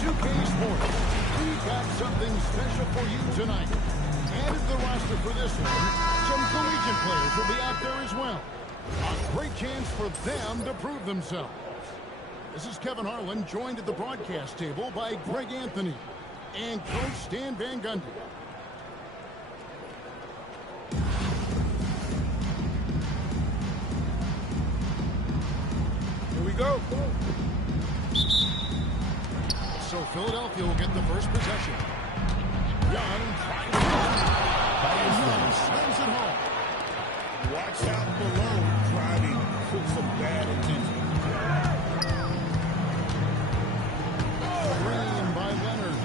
2K Sports, we got something special for you tonight. Added to the roster for this one, some collegiate players will be out there as well. A great chance for them to prove themselves. This is Kevin Harlan, joined at the broadcast table by Greg Anthony and Coach Stan Van Gundy. Here we go. So Philadelphia will get the first possession. Young trying to Young slams it home. Watch out below, driving with some bad intention. Screen by Leonard.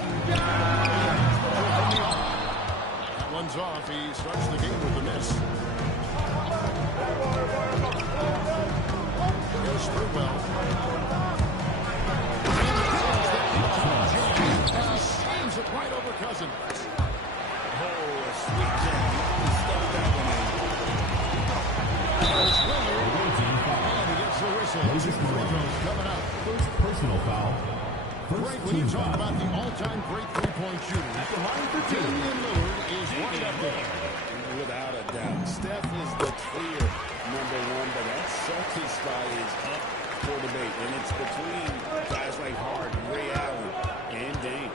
That one's off. He starts the game with a miss. Here's Sprewell. He slams it right over Cousins. Oh, a sweet jam. He stuck that one in. There's Leonard. And he gets the whistle. Two free throws coming up. First personal foul. Greg, when you talk about the all-time great three-point shooter, the line for Damian Lillard is right up there. Without a doubt. Steph is the clear number one, but that Celtics spot is up for debate. And it's between guys like Harden, Ray Allen, and Dame.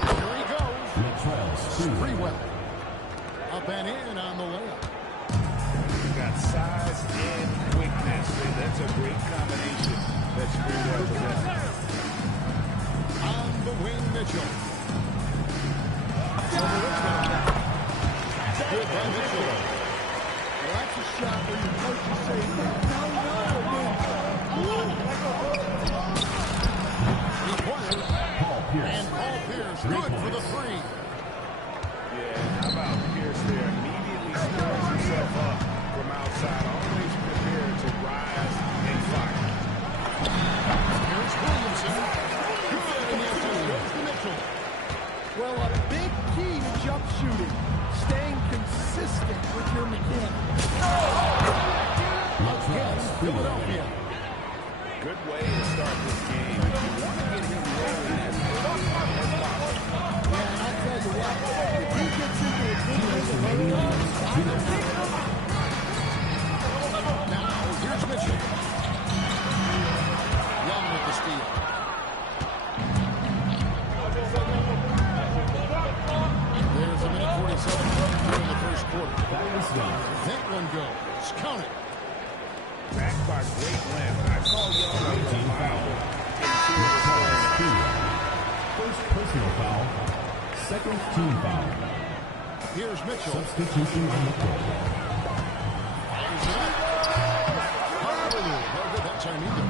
Here he goes. Sprewell. Up and in on the layup. You've got size and quickness. That's a great combination that Sprewell possesses. On the wing, Mitchell. Good by Mitchell. Well, that's a shot where your coach will say, no, And Paul Pierce, good for the three. Yeah, how about Pierce there? Immediately scores himself up from outside. Always prepared to rise and fire. Here's Williamson. Good, and the assist goes to Mitchell. Well, a big key to jump shooting, staying consistent with your mechanics. Again, Philadelphia. Good way to start this game. If you want to get him rolling as possible. Yeah, and I'll tell you what, if he gets into a good rhythm, Now, here's Mitchell. Young with the steal. There's a minute 47 in the first quarter. That one goes. Count it. Backed by great lamp. I call Young a reliable First personal foul. Second team foul. Here's Mitchell. Substitution on the court. No good that time either.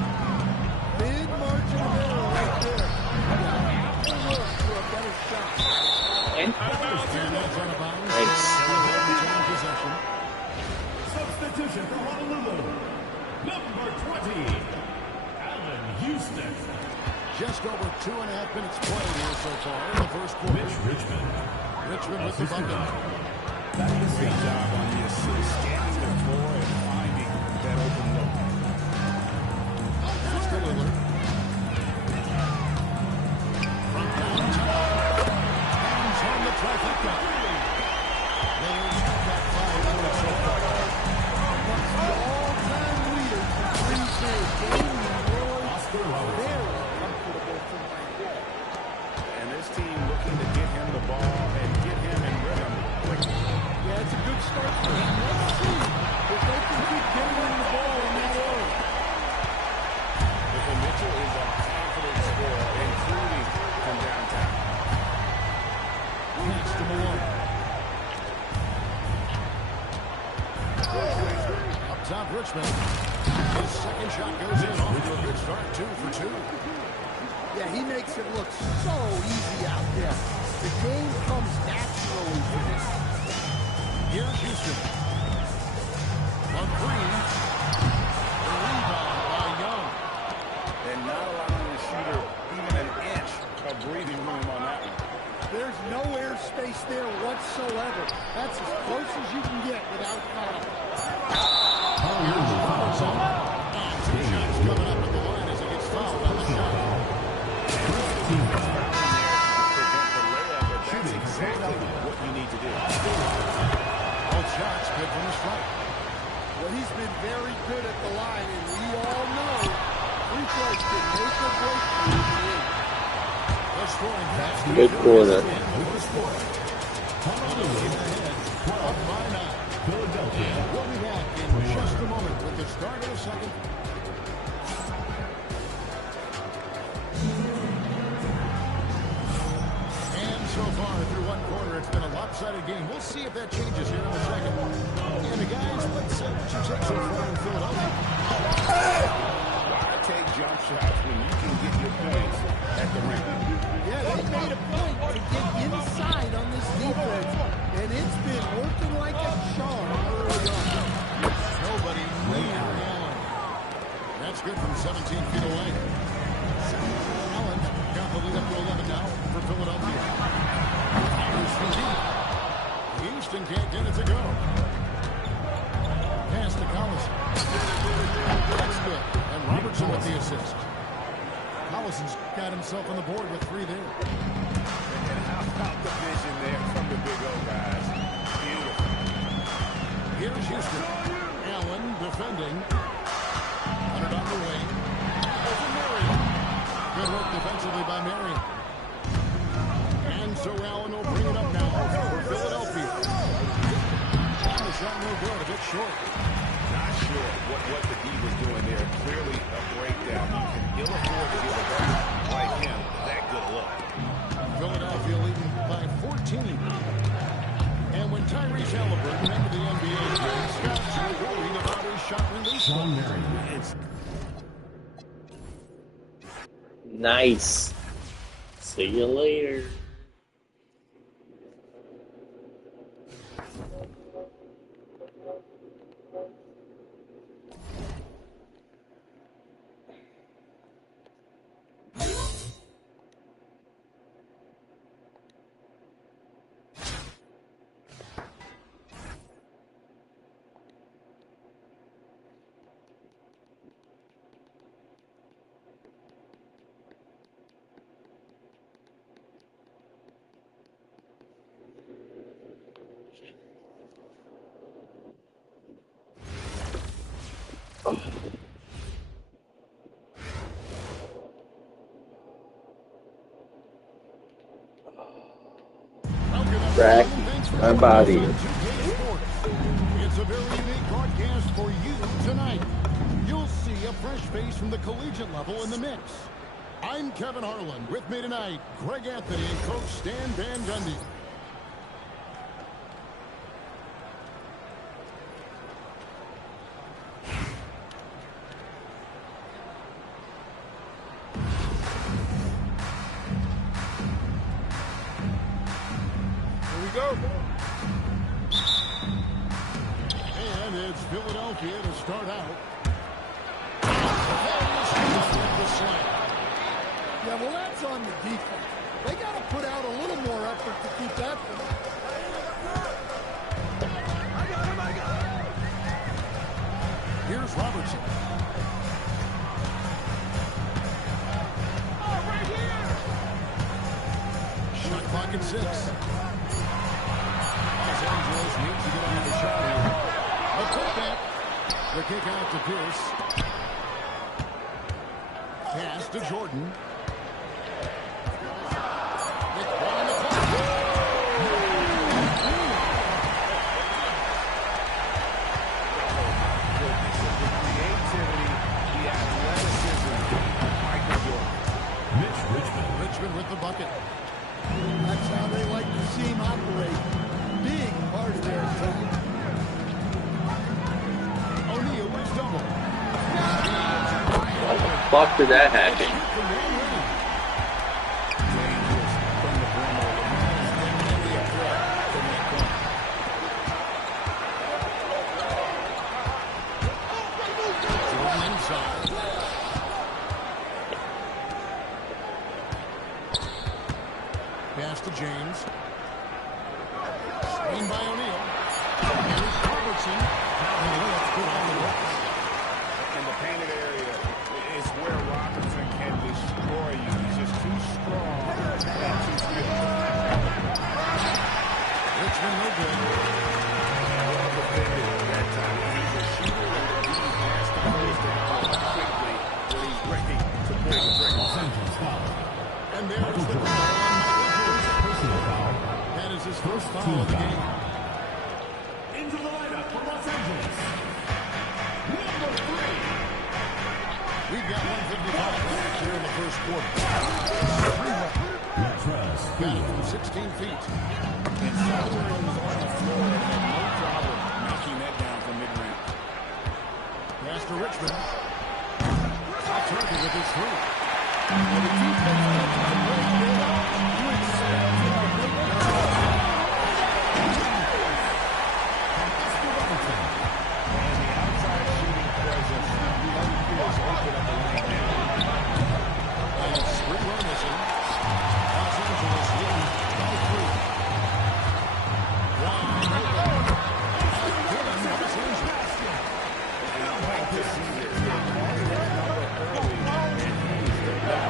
big margin of error right there. You have to look for a better shot. And that's out of bounds. Possession. Substitution for Honolulu. Number 20, Allen Houston. Just over 2.5 minutes played here so far in the first quarter. Mitch Richmond. Richmond with the bucket. Great job on the assist, scanning the floor and finding that open look. That's to Lillard. From downtown. Hands on the trifecta. Lillard's got that 5 points so far. That's the all-time leader for free throws. Damian Lillard, very comfortable tonight. And this team looking to get him the ball and get him in rhythm quickly. Yeah, it's a good start for him. Let's see if they can keep getting him the ball in that area. But Mitchell is a confident scorer, including from downtown. Next to Malone. Up top, Richmond. His second shot goes in. Off to a good start. 2 for 2. Yeah, he makes it look so easy out there. The game comes naturally for this. Here's Houston. On three. The rebound by Young. And not allowing the shooter even an inch of breathing room on that one. There's no air space there whatsoever. That's as close as you can get without foul. Two shots coming up at the line as he gets fouled on the shot. He's been very good at the line, and we all know free throws can make or break you in the league. Good quarter. Up by 9. Philadelphia. We'll be back in just a moment with the start of the second. And so far through one quarter, it's been a lopsided game. We'll see if that changes here in a second. And the guys, let's say what you take so far in Philadelphia. Why take jump shots when you can get your points at the rim? Yeah, they made a point to get inside on this defense, and it's been working like a charm early on. Nobody near Allen. That's good from 17 feet away. Allen got the lead up to 11 now for Philadelphia. Fires from deep. Houston can't get it to go. Pass to Collison. That's good. And Robertson with the assist. Collison's got himself on the board with 3 there. And how about the vision there from the Big O guys? Beautiful. Here's Houston. Allen defending. 100 on the wing. Over Marion. Good work defensively by Marion. And so Allen will bring it up now for Philadelphia. The shot no good, a bit short. Not sure what the D was doing there. Clearly a breakdown. You can ill afford to give a guy like him that good look. Philadelphia leading by 14. And when Tyrese Halliburton entered the NBA, scouts were worried about his shot release. Sean Marion. Nice. See you later. Rack my body. It's a very unique broadcast for you tonight. You'll see a fresh face from the collegiate level in the mix. I'm Kevin Harlan. With me tonight, Greg Anthony and Coach Stan Van Gundy. And it's Philadelphia to start out. Yeah, well, that's on the defense. They got to put out a little more effort to keep that from them. Here's Robertson. Shot clock at 6. Los Angeles needs to get on the shot here. The putback. The kick out to Pierce. Pass to Jordan. It's one on the clock. The creativity, the athleticism, Michael Jordan. Mitch Richmond. Richmond with the bucket. That's how they like to see him operate. Big part of their attack. O'Neal is double. How the fuck did that happen? Jordan inside. Pass to James. Screen by O'Neal. Here's Robertson. And the layup's good on the right. In the painted area is where Robertson can destroy you. He's just too strong and too skilled. Richmond no good. Well defended that time. He's a shooter First foul team of the foul. game. Into the lineup for Los Angeles. Number 3. We've got 155 left here in the first quarter. Latrell Got it Sprewell. from 16 feet. And Salisbury was on the floor and had no problem knocking that down from mid-range. Pass to Richmond. Turkey with his three. Well, the defense touches a great bit. You expect him to make that. And the outside shooting presence really feels open up the lane now. And it's Sprewell missing. Los Angeles leading by 3. Wide open. Again, Los Angeles. And I like to see this. They cross that number early and use the ball.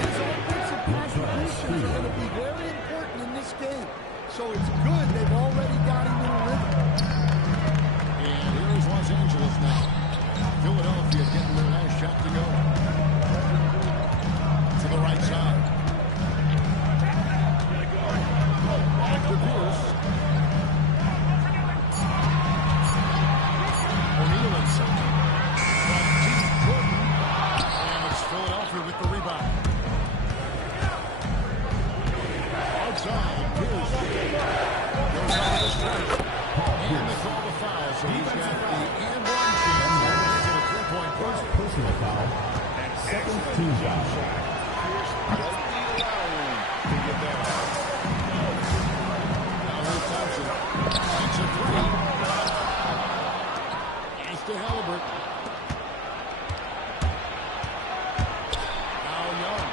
His offensive contributions are going to be very important in this game. So it's good they've already got him in a rhythm. And here's Los Angeles now. Philadelphia getting their last shot to go. To the right side. Back to Pierce. O'Neal inside. From deep Gordon. And it's Philadelphia with the rebound. Outside, Pierce. Goes out of the stretch. And they call the foul, so he's got the and one chance to the three-point First play. personal foul. Second team foul. Pierce doesn't need a lot of room to get that out. Now here's Thompson. Takes a three. Pass to Halliburton. Now Young.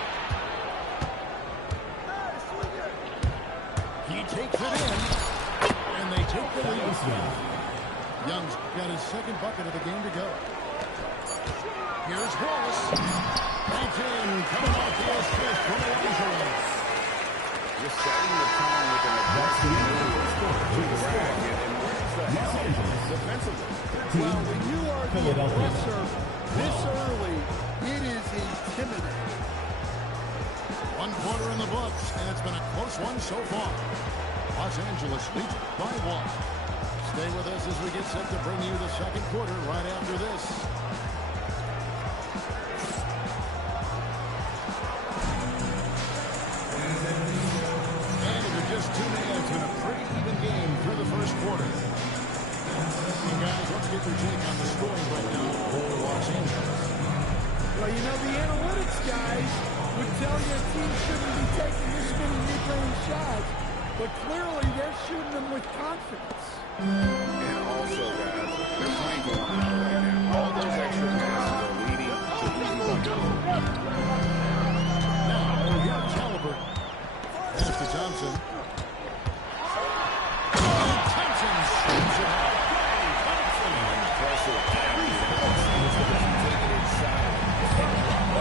He takes it in. And they take the lead. Young's got his second bucket of the game to go. Here's Wallace. Banks in. Coming off the assist from Elijah. Just setting the tone with an aggressive move to the rack. And where's the help defensively? Well, when you are the Philadelphia. aggressor this early, it is intimidating. 1 quarter in the books, and it's been a close one so far. Los Angeles leads by 1. Stay with us as we get set to bring you the second quarter right after this. And after just 2 minutes in a pretty even game through the first quarter. And guys, let's get your take on the scoring right now for Los Angeles. Well, you know, the analytics guys would tell you a team shouldn't be taking this many mid-range shots, but clearly they're shooting them with confidence. And also, guys, they're playing for one another right now. All those extra passes are leading to easy buckets. Now, here's Halliburton. Pass to Thompson. Thompson shoots it out. Impressive. Take it inside.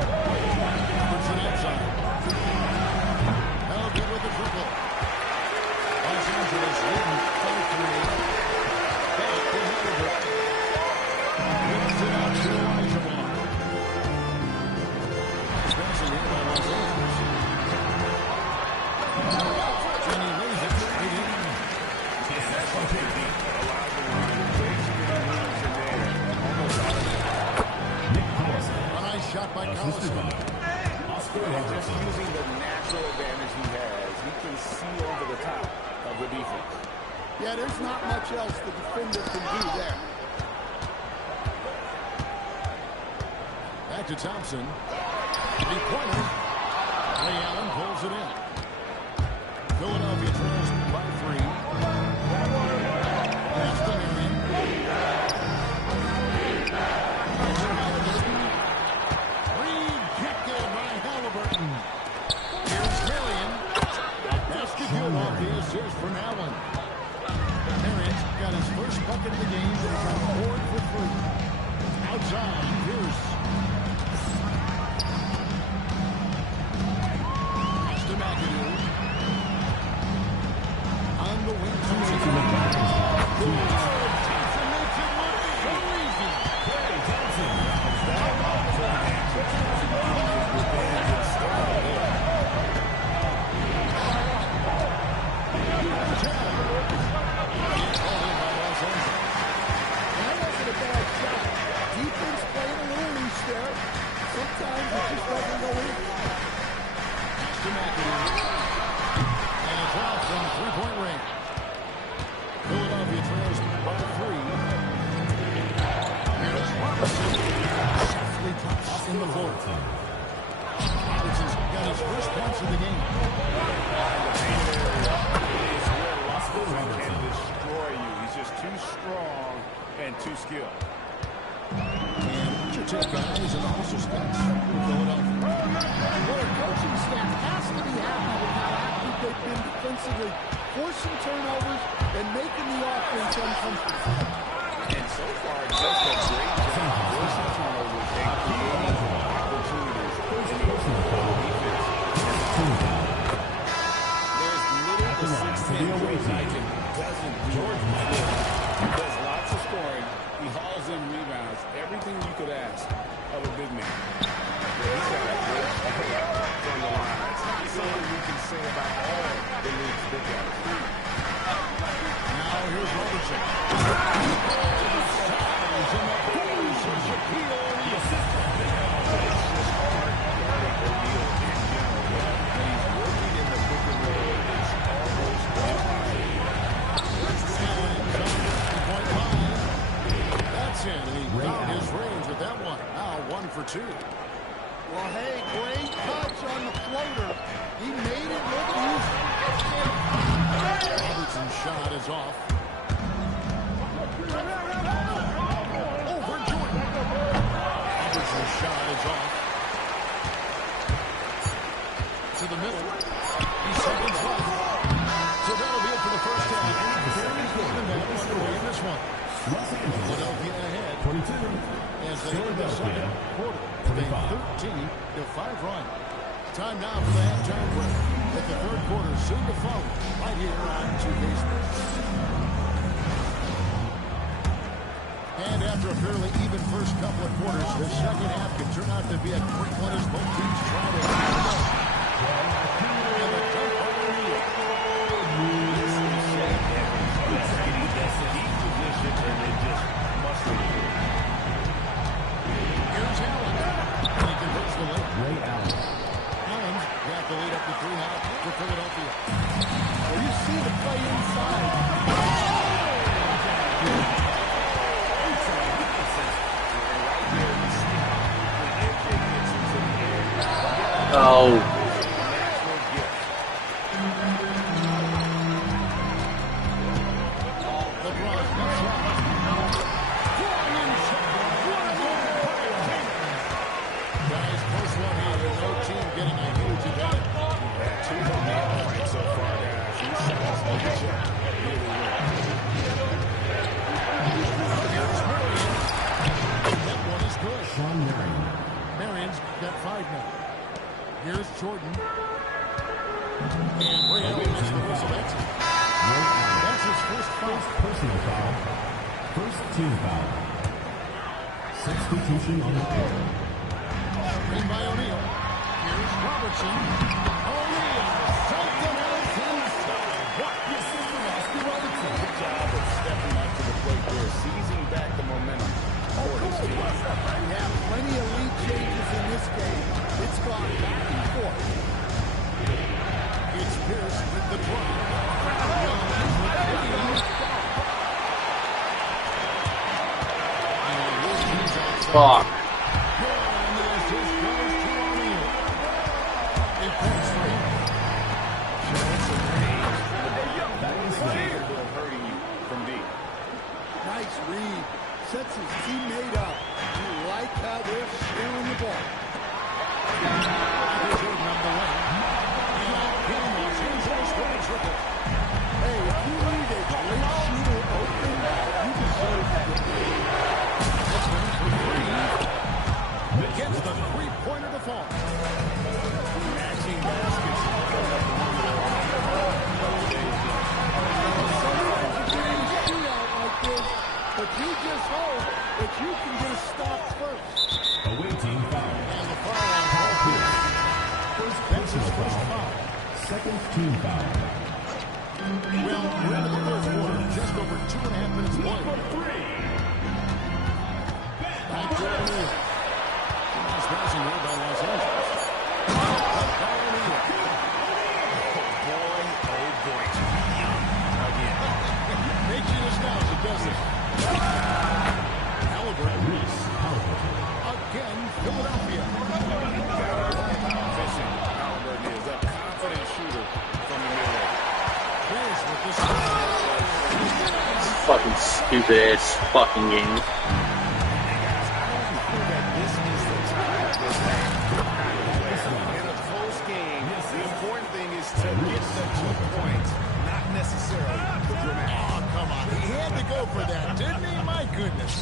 Puts it outside. Held good with the triple. Los Angeles leading 5-3. Back to Halliburton. Whips it out to Elijah Ball. Passing here by Los Angeles. Jenny lays it right in. That's what they need. Allows the line to basically moves in there. Almost automatic. Nick Collison. A nice shot by Assisted Collison. by Oscar Just Robertson. using the natural advantage he has, he can see over the top of the defense. Yeah, there's not much else the defender can do there. Back to Thompson. Three-pointer. Ray Allen pulls it in. Philadelphia trails by 3. Pass to Marion. Rejected by Halliburton. Here's Marion. Pass to good off the assist from Allen. Marion's got his first bucket of the game. He's on board for 3. Outside, Pierce. Pass to McAdoo. the floor. Robertson's got his first points of the game. Can destroy you. He's just too strong and too skilled. And your take, guys, and also Spence for Philadelphia. Well, their coaching staff has to be happy with how active they've been defensively, forcing turnovers and making the offense uncomfortable. And so far, just a great job forcing turnovers and creating opportunities in the defense. There's little to 6'10" George Highton doesn't do. He does lots of scoring. He hauls in rebounds. Everything you could ask of a big man. He's got a good play from the line. That's not something we can say about all the league's big guys. Now here's Robertson. That's it. He found his range with that one. Now 1 for 2. Well, hey, great touch on the floater. He made it look easy. Robertson's shot is off. Over Jordan. Robertson's shot is off. To the middle. He's seconds left. So that'll be it for the first half. Very good and that underway in this one. Philadelphia ahead 22 as they enter the second quarter with a 13-5 run. Time now for the halftime break. With the third quarter soon to follow right here on 2K Sports. And after a fairly even first couple of quarters, the second half can turn out to be a quick one as both teams try to and the dunk by O'Neal. This is Shaq Evans just getting that deep position and then just mustering it. Here's Allen. And he converts the lead. Ray Allen. Allen's got the lead up to 3 now for Philadelphia. Well, you see the play inside. Oh. Marion's got 5 now. Here's Jordan. And Ray Allen makes the whistle. That's his first foul. Personal foul. First team foul. Substitution on the court. Screen by O'Neal. Here's Robertson. O'Neal. Something else inside. What? Yes, Oscar Robertson. Good job of stepping up to the plate there, seizing back the momentum for his team. We have plenty of lead changes in this game. It's gone back and forth. It's Pierce with the drive. Fuck. Nice read. Sets his teammate up. You like how they're sharing the ball. Hey, if you need a great shooter open, you deserve to get Gets the three-pointer to fall. Matching baskets. Sometimes you get in a shootout like this, but you just hope that you can get a stop first. Away team foul. And the foul on Paul Pierce. First personal foul. Second team foul. Well, we're into the third quarter. Just over 2.5 minutes played. Back to O'Neal. Nice passing here by Los Angeles. Makes you nostalgic, doesn't it? Halliburton. Again, Philadelphia. Fucking stupid ass fucking game. In a close game, the important thing is to get the 2 points, not necessarily the dramatic. Oh, come on. He had to go for that, didn't he? My goodness.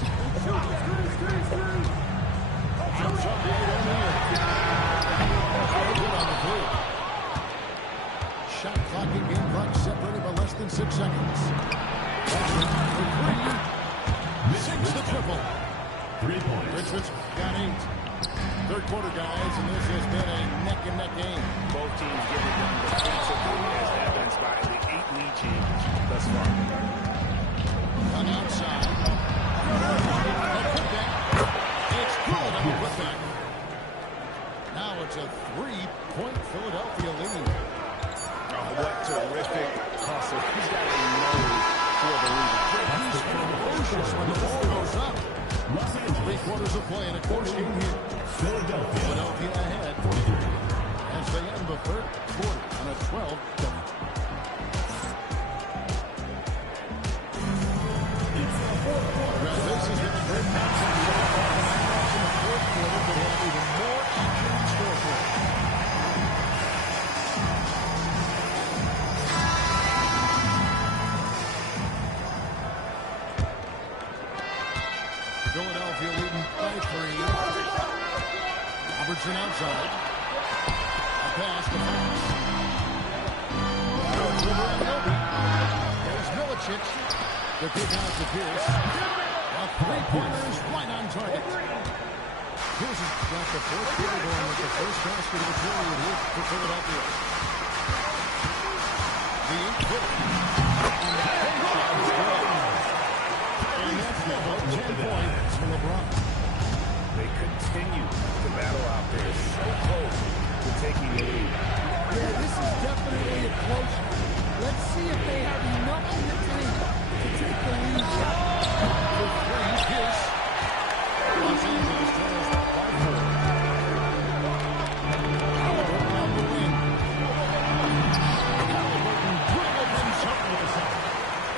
Shot clock and game clock separated by less than 6 seconds. Sinks the triple. 3 points. Richards got 8. Third quarter, guys, and this has been a neck-and-neck game. Both teams get it done defensively as evidenced by the 8 lead change thus far. On outside. A putback. It's good on the putback. Now it's a 3-point Philadelphia lead. Oh, what terrific hustle. He's got a nose for the lead. He's ferocious when the ball goes up. Los Angeles. 3 quarters of play in a close game here. Philadelphia ahead 43. as they end the third quarter on a 12 point. Well, this has been a great match. In the fourth quarter, could have even more action in store for it. Philadelphia leading by 3. Robertson outside. A pass to Fox. There's Milicic. The kick out to Pierce. A 3-pointers right on target. Pierce has got the fourth quarter going with the first basket of the period here for Philadelphia. The 8-footer. And the first shot is good. And that's now 10 points for LeBron. They continue to battle out there, so close to taking the lead. Yeah, this is definitely a close one. Let's see if they have enough in the tank to take the lead. For 3, Pierce. Los Angeles trails by 4. Halliburton on the wing. Halliburton dribbled himself with a second.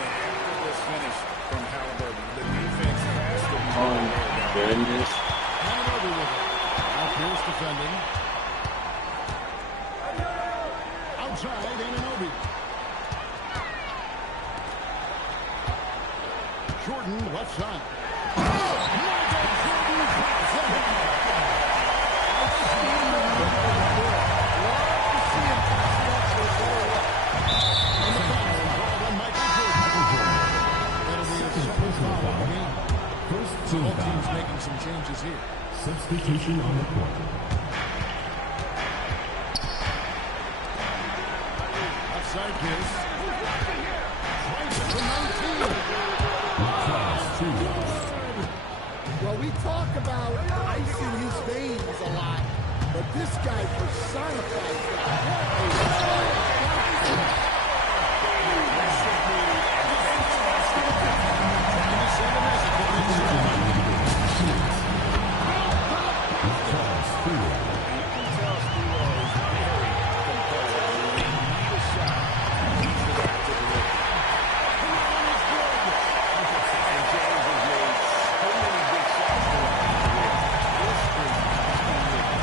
And after this finish from Halliburton, the defense has to be Oh my goodness. Anunoby with it. Now Pierce defending. Outside, Anunoby. Jordan, left side. First Both team teams foul. making some changes here. Substitution on the court. Outside Pierce. Tries it from 19. Lacrosse 2. Well, we talk about icing his veins a lot, but this guy personifies that. Lacrosse 3. You can tell Steve-O is very competitive. When they need a shot, he's the guy to deliver. And James has made so many big shots throughout his career. This is unbelievable.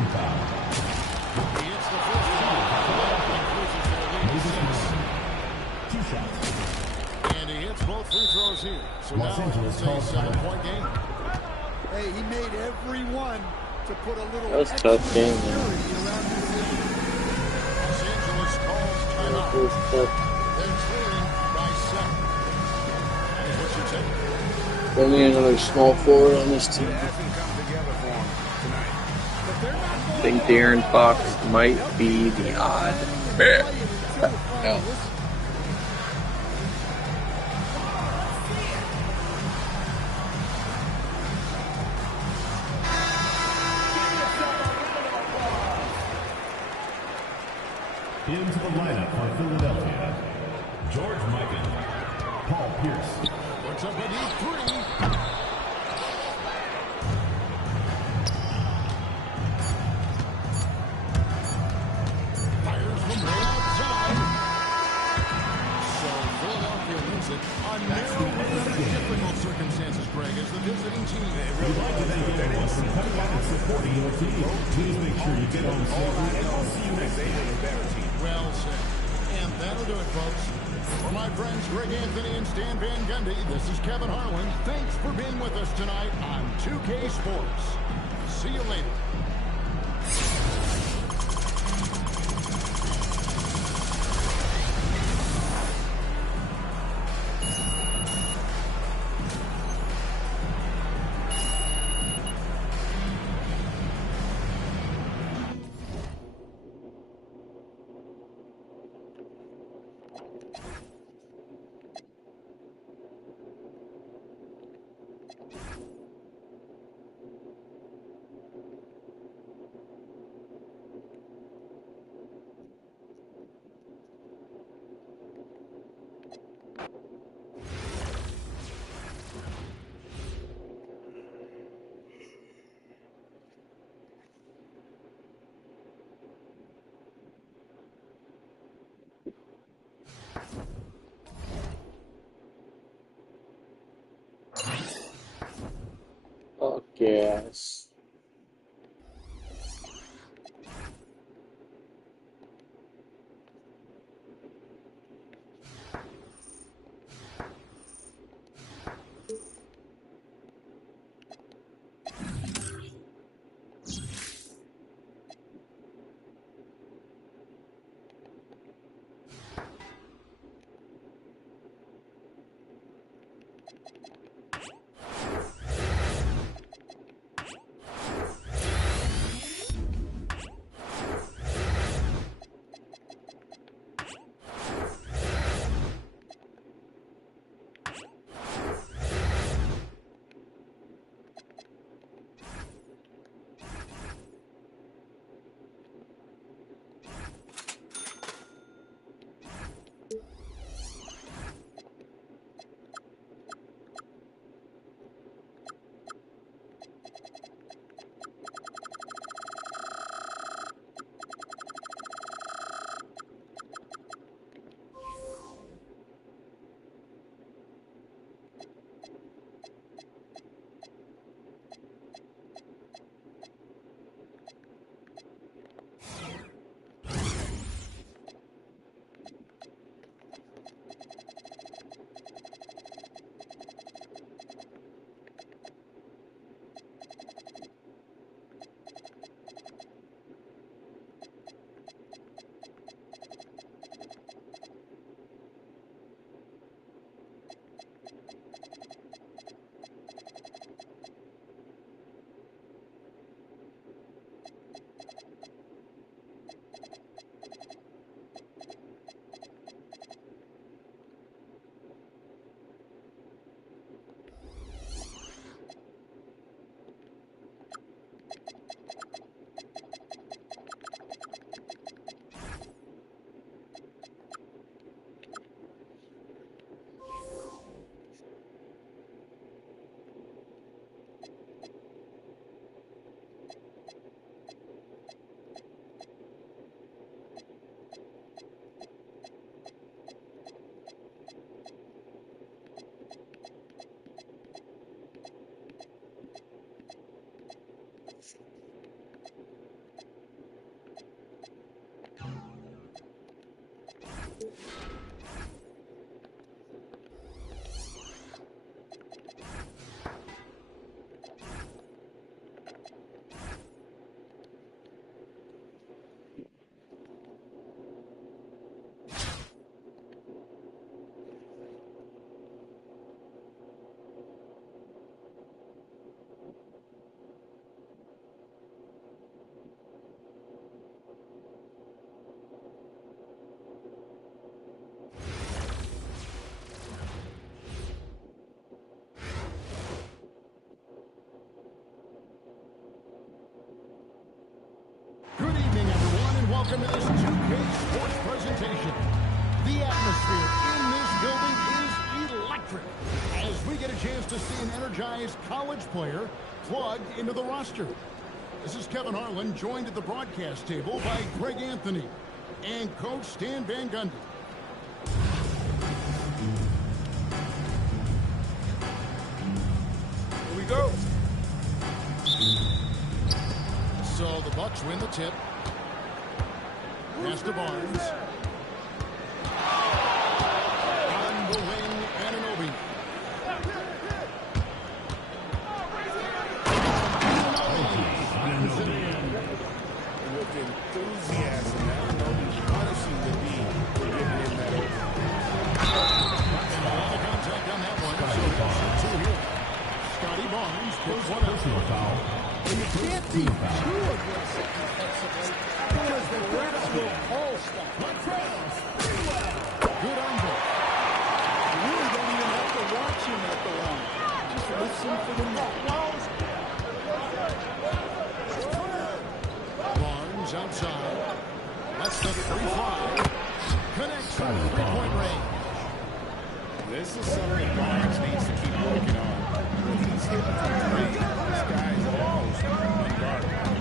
Team foul. He hits the first shot and increases their lead to Mavis 6. Brown. 2 shots. And he hits both free throws here. So Los now Angeles it's a calls timeout. 7-point game. Hey, he made every one to put a little That was a extra tough game, man. security around his vision. Los Angeles calls timeout. It was tough. They're trailing by 7. And what's your take? We need another small forward on this team. It hasn't come together for him tonight. But they're not I going think to De'Aaron Fox might be the odd. play it until the final Yeah. whistle. Into the lineup for Philadelphia. George Mikan. Paul Pierce. Puts up a deep 3. Fires from way outside. So Philadelphia wins it on narrow win under difficult circumstances, Greg, as the visiting team. We'd like to thank everyone for coming out and supporting your team. Please make sure you get home safely, and I'll see you next time. Well said. And that'll do it, folks. For my friends Greg Anthony and Stan Van Gundy, this is Kevin Harlan. Thanks for being with us tonight on 2K Sports. See you later. Fuck yes. Welcome to this 2K Sports presentation. The atmosphere in this building is electric as we get a chance to see an energized college player plugged into the roster. This is Kevin Harlan, joined at the broadcast table by Greg Anthony and Coach Stan Van Gundy. Here we go. So the Bucks win the tip. Pass to Barnes. On the wing, Anunoby. With enthusiasm, Anunoby punishing the D for giving him that open. And a lot of contact on that one. So that's 2 here. Scotty Barnes puts one Personal foul. And you can't be too aggressive defensively because the refs will call stuff. good angle. You really don't even have to watch him at the line. Just listen for the knock. Barnes outside. That's the free fly. Connects from 3-point range. This is something Barnes needs to keep working on. When he's hitting from three, this guy is almost unguardable.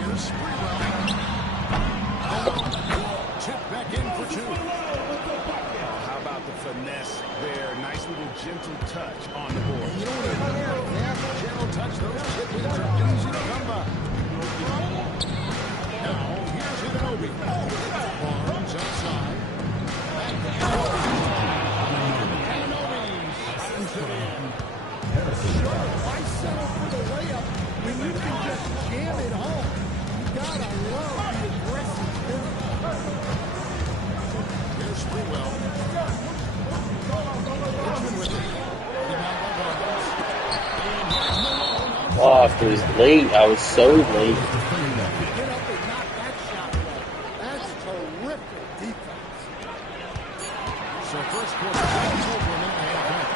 Here's Sprewell. Tip back in for 2. How about the finesse there? Nice little gentle touch on the board. You know what I mean? Yeah, gentle touch. Those tip leads are easy to come by. Now, here's Anunoby. Barnes outside. Back to Anunoby. Sure, why settle for the layup when you can just jam it home? You gotta love the aggressive business. Here's Sprewell. Richmond with it. Rebound by Barnes. And here's Malone. Oh, if it was late, I was so late. Get up and knock that shot away. That's terrific defense. So first quarter, it's over in the half.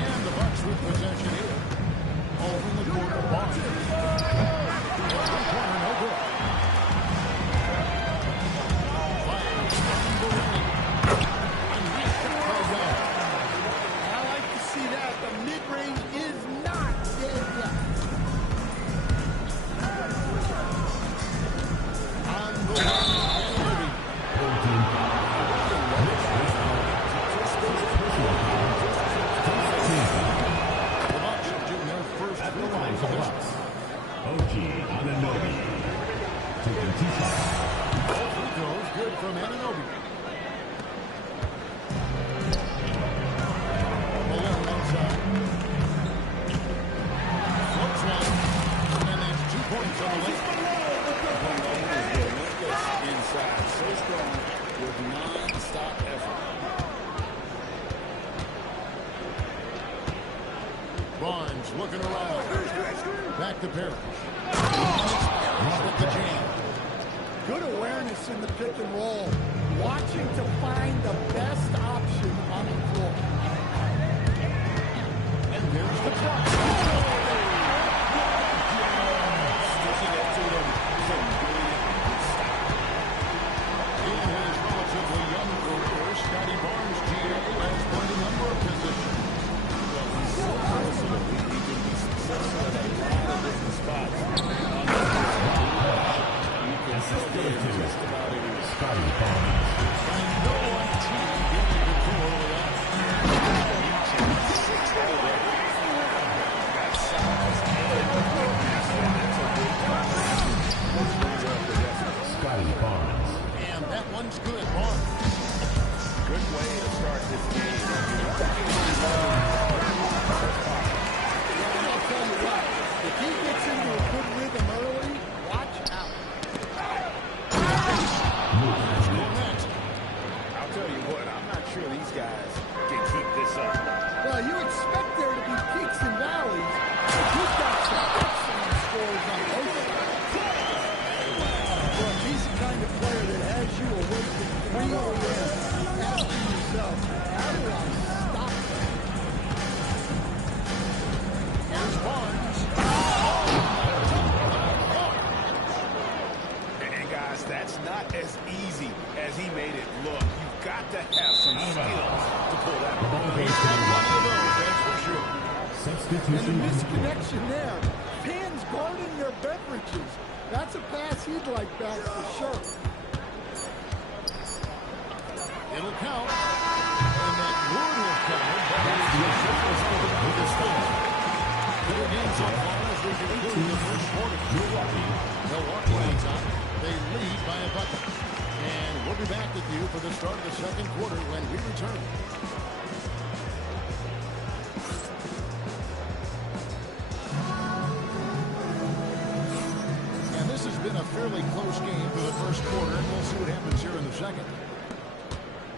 And the Bucks with possession here. Over in the corner, Barnes. One-corner, no good. Fires on the wing. And he's got to go. I like to see that. The mid-range is not dead yet. On the wing, Anunoby. The Bucks are getting their first free line for this. OG Anunoby. Taking 2 shots. All free throws good from Anunoby. Malone outside. Floats one. And that's 2 points on the lane. Malone is relentless inside, so strong with non-stop effort. Barnes looking around. Back to Parrish. Parrish with the jam. Good awareness in the pick and roll. Watching to find the best option on the floor. And there's the try. Sticking it to them. Some brilliant stop. In his relatively young career, Scotty Barnes, GA, has played a number of positions. So versatile. He can be successful at a lot of different spots. You can play in just about anywhere. Scotty Barnes. And no one team getting control of that. Got size and that's a big Scotty a misconnection there. Fans guarding their beverages. That's a pass he'd like back for sure. It'll count. And that would have counted, but it's Good games so far as we conclude the first quarter. Milwaukee on top. They lead by a bucket. And we'll be back with you for the start of the second quarter when we return. And this has been a fairly close game for the first quarter, and we'll see what happens here in the second.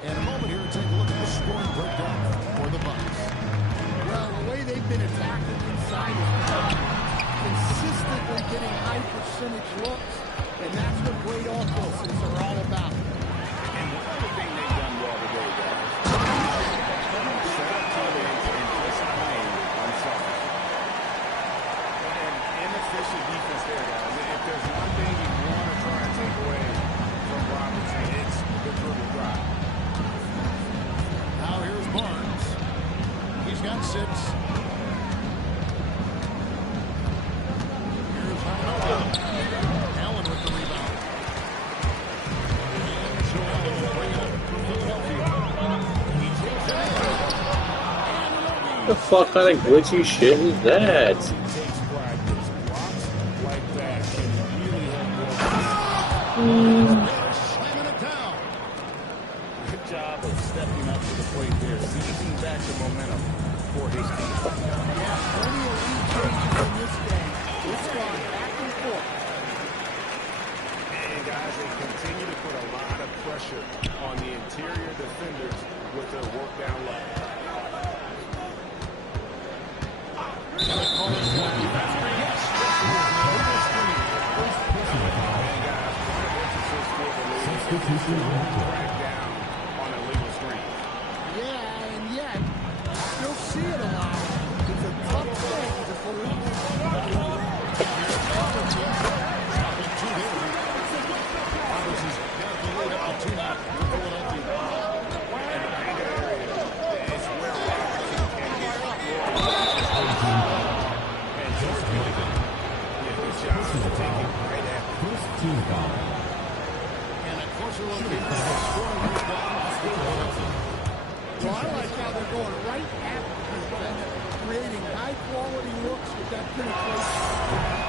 In a moment here, take a look at the scoring breakdown for the Bucks. Well, the way they've been attacking inside is consistently getting high percentage looks, and that's what great offenses are all about. And one other thing they've done well today, guys, set up teammates and discipline themselves. And inefficient defense there, guys. If there's one thing you want to try and take away from Robinson, it's the dribble drive. Now here's Barnes. He's got 6. Here's Allen with the rebound. And Joel will bring it up for Philadelphia. He takes it in. What the fuck kind of glitchy shit is that? Takes practice. Blocks like that can really help. Slamming it down. Good job of stepping up to the plate there, seizing back the momentum for his team. Yeah, plenty of lead changes in this game. It's gone back and forth. And guys, they continue to put a lot of pressure on the interior defenders with their work down low. Right down on a legal screen. Yeah, and yet, still see it a lot. It's a tough thing to believe. Robinson's got the lead up to 2 now for Philadelphia. And the painted area is where Robinson can get more. And George Mikan did a good job of taking right at the First team foul. And a closer look here at the scoring breakdown for Philadelphia. Well, I like how they're going right at the defense, creating high-quality looks with that penetration.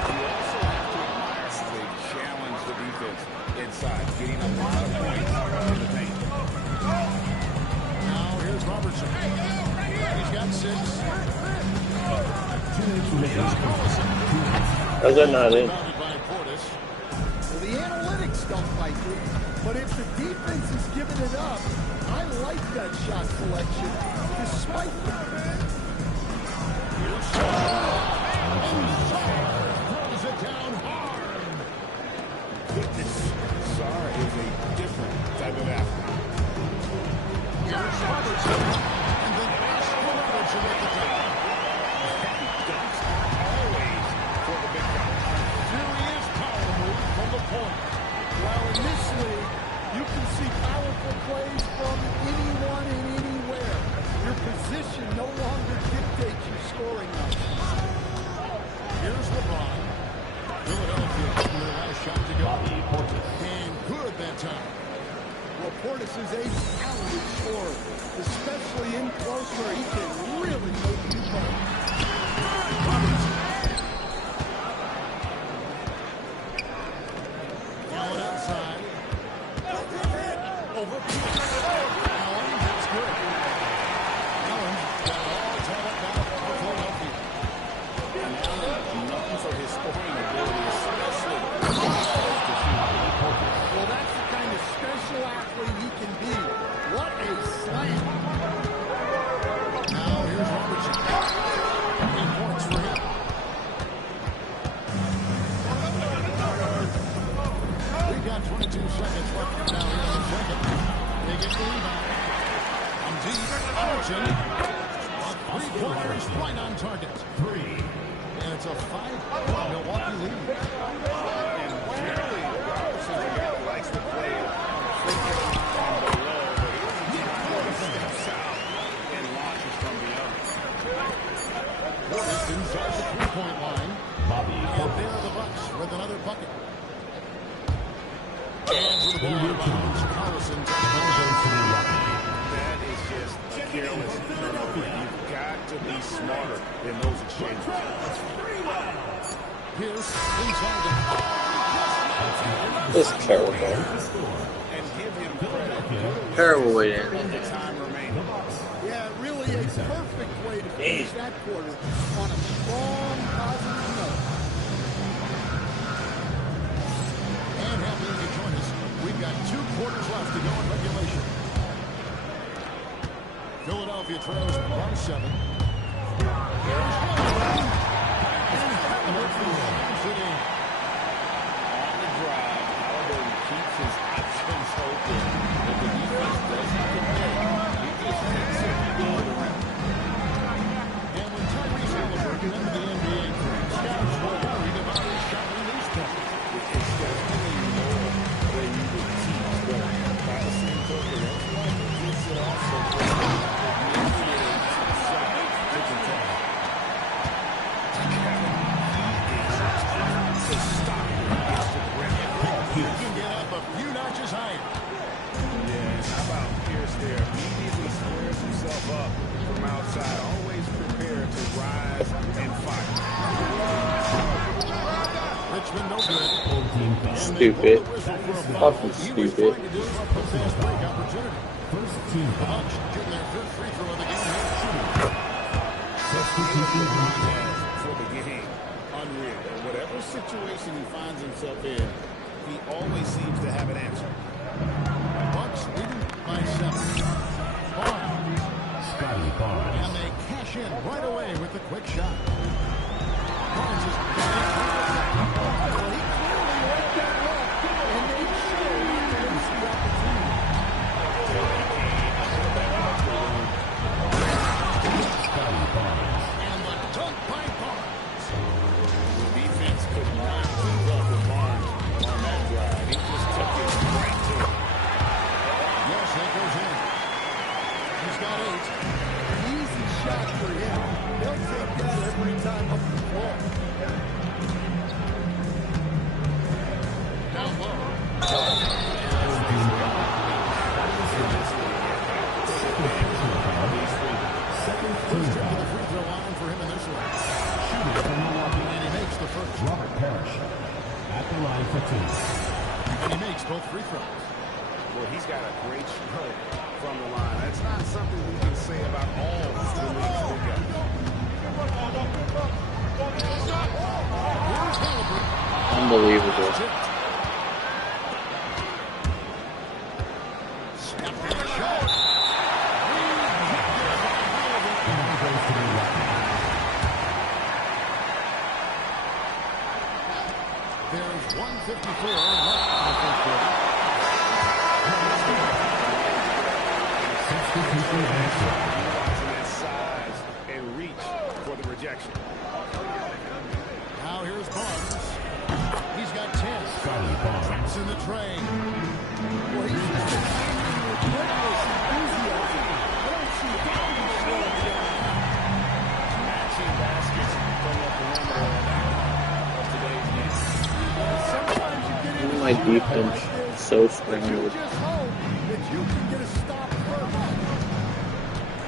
You also have to admire how they challenge the defense inside, getting a lot of points in the paint. Now here's Robertson. He's got 6. 2 minutes remaining. How's that not in? Rebounded by Portis. Well, the analytics don't like it, but if the defense is giving it up, I like that shot selection, despite that. Here's Sarr. And Sarr throws it down hard. Goodness, Sarr is a different type of athlete. Here's Robertson. And then pass for Robertson at the top. Dunks aren't always for the big guy. Furious power move from the point. Well, in this league, you can see powerful plays from anyone and anywhere. Your position no longer dictates your scoring options. Here's LeBron. Philadelphia getting their last shot to go. And good that time. Well, Portis is a talented scorer, especially in close where he can really make you play. Allen outside. Over. Allen, that's good. Allen got it all tied up now for Philadelphia. And Allen, known for his scoring ability, especially Well, that's the kind of special athlete he can be. What a slam. Now here's Robertson. 8 points for him. We've got 22 seconds left now here in the second. They get the rebound. On deep, Robertson. 3-pointers right on target. 3. And it's a 5-point Milwaukee lead. and generally Robertson's a guy that likes to play free throw line and below, but he doesn't take steps out and launches from beyond. Portis Carlson. That is just careless turnover. You've got to be smarter in those exchanges. Pierce inside This is terrible. And give him credit. Terrible way to end The it. time remaining. Yeah, really a perfect way to finish that quarter on a strong, positive note. and happy to join us. We've got 2 quarters left to go in regulation. Philadelphia trails by 7. Here's Halliburton. And Halliburton slams it in. On the drive, Halliburton keeps his options open. If the defense doesn't commit, he just hits it good around. And when Tyrese Halliburton entered the NBA career, scouts were worried about his shot release time. It's definitely more than you would teach, but by the same token, that's why he gets it off so quickly. Manipulates the shot to contain. Kevin, he is tough to stop when he gets to the rim. He can get up a few notches higher. Yeah, how about Pierce there? Immediately squares himself up from outside, always prepared to rise and fight. Richmond no good. Stupid. Fucking He was stupid. trying to disrupt the fast break opportunity. First team The foul. Hawks get their 5th free throw of the game here. Substitution reset. For the game, unreal. Whatever situation he finds himself in, he always seems to have an answer. Bucks leading by 7. Barnes. Scotty Barnes. And they cash in right away with the quick shot. Barnes is Well, he clearly liked that look, and they showed him the opportunity. Scotty Barnes. and the dunk by Barnes. The defense could not keep up with Barnes on that drive. He just took it right to it. Yes, that goes in. He's got 8. Easy shot for him. He'll take that every time up the floor. Down low. Second First team trip to foul. the free throw line for him in this one. Shooting from Milwaukee. And he makes the first. Robert Parrish. At the line for 2. And he makes both free throws. Well, he's got a great stroke from the line. That's not something we can say about all the leagues we got. Here's Halliburton. Unbelievable. Tipped. Snap that shot. And goes to Milwaukee. There's 1:54 left in the first quarter. Substitution answer. Utilizing that size and reach for the rejection. Now here's Barnes. He's got 10. Scotty Barnes. It's in the tray. Well, he's just exhibiting relentless enthusiasm. I don't see how he's slowing down. Matching baskets from the perimeter of today's game. Sometimes you get into My shooting defense like this, so but you scrambled. just hope that you can get a stop first.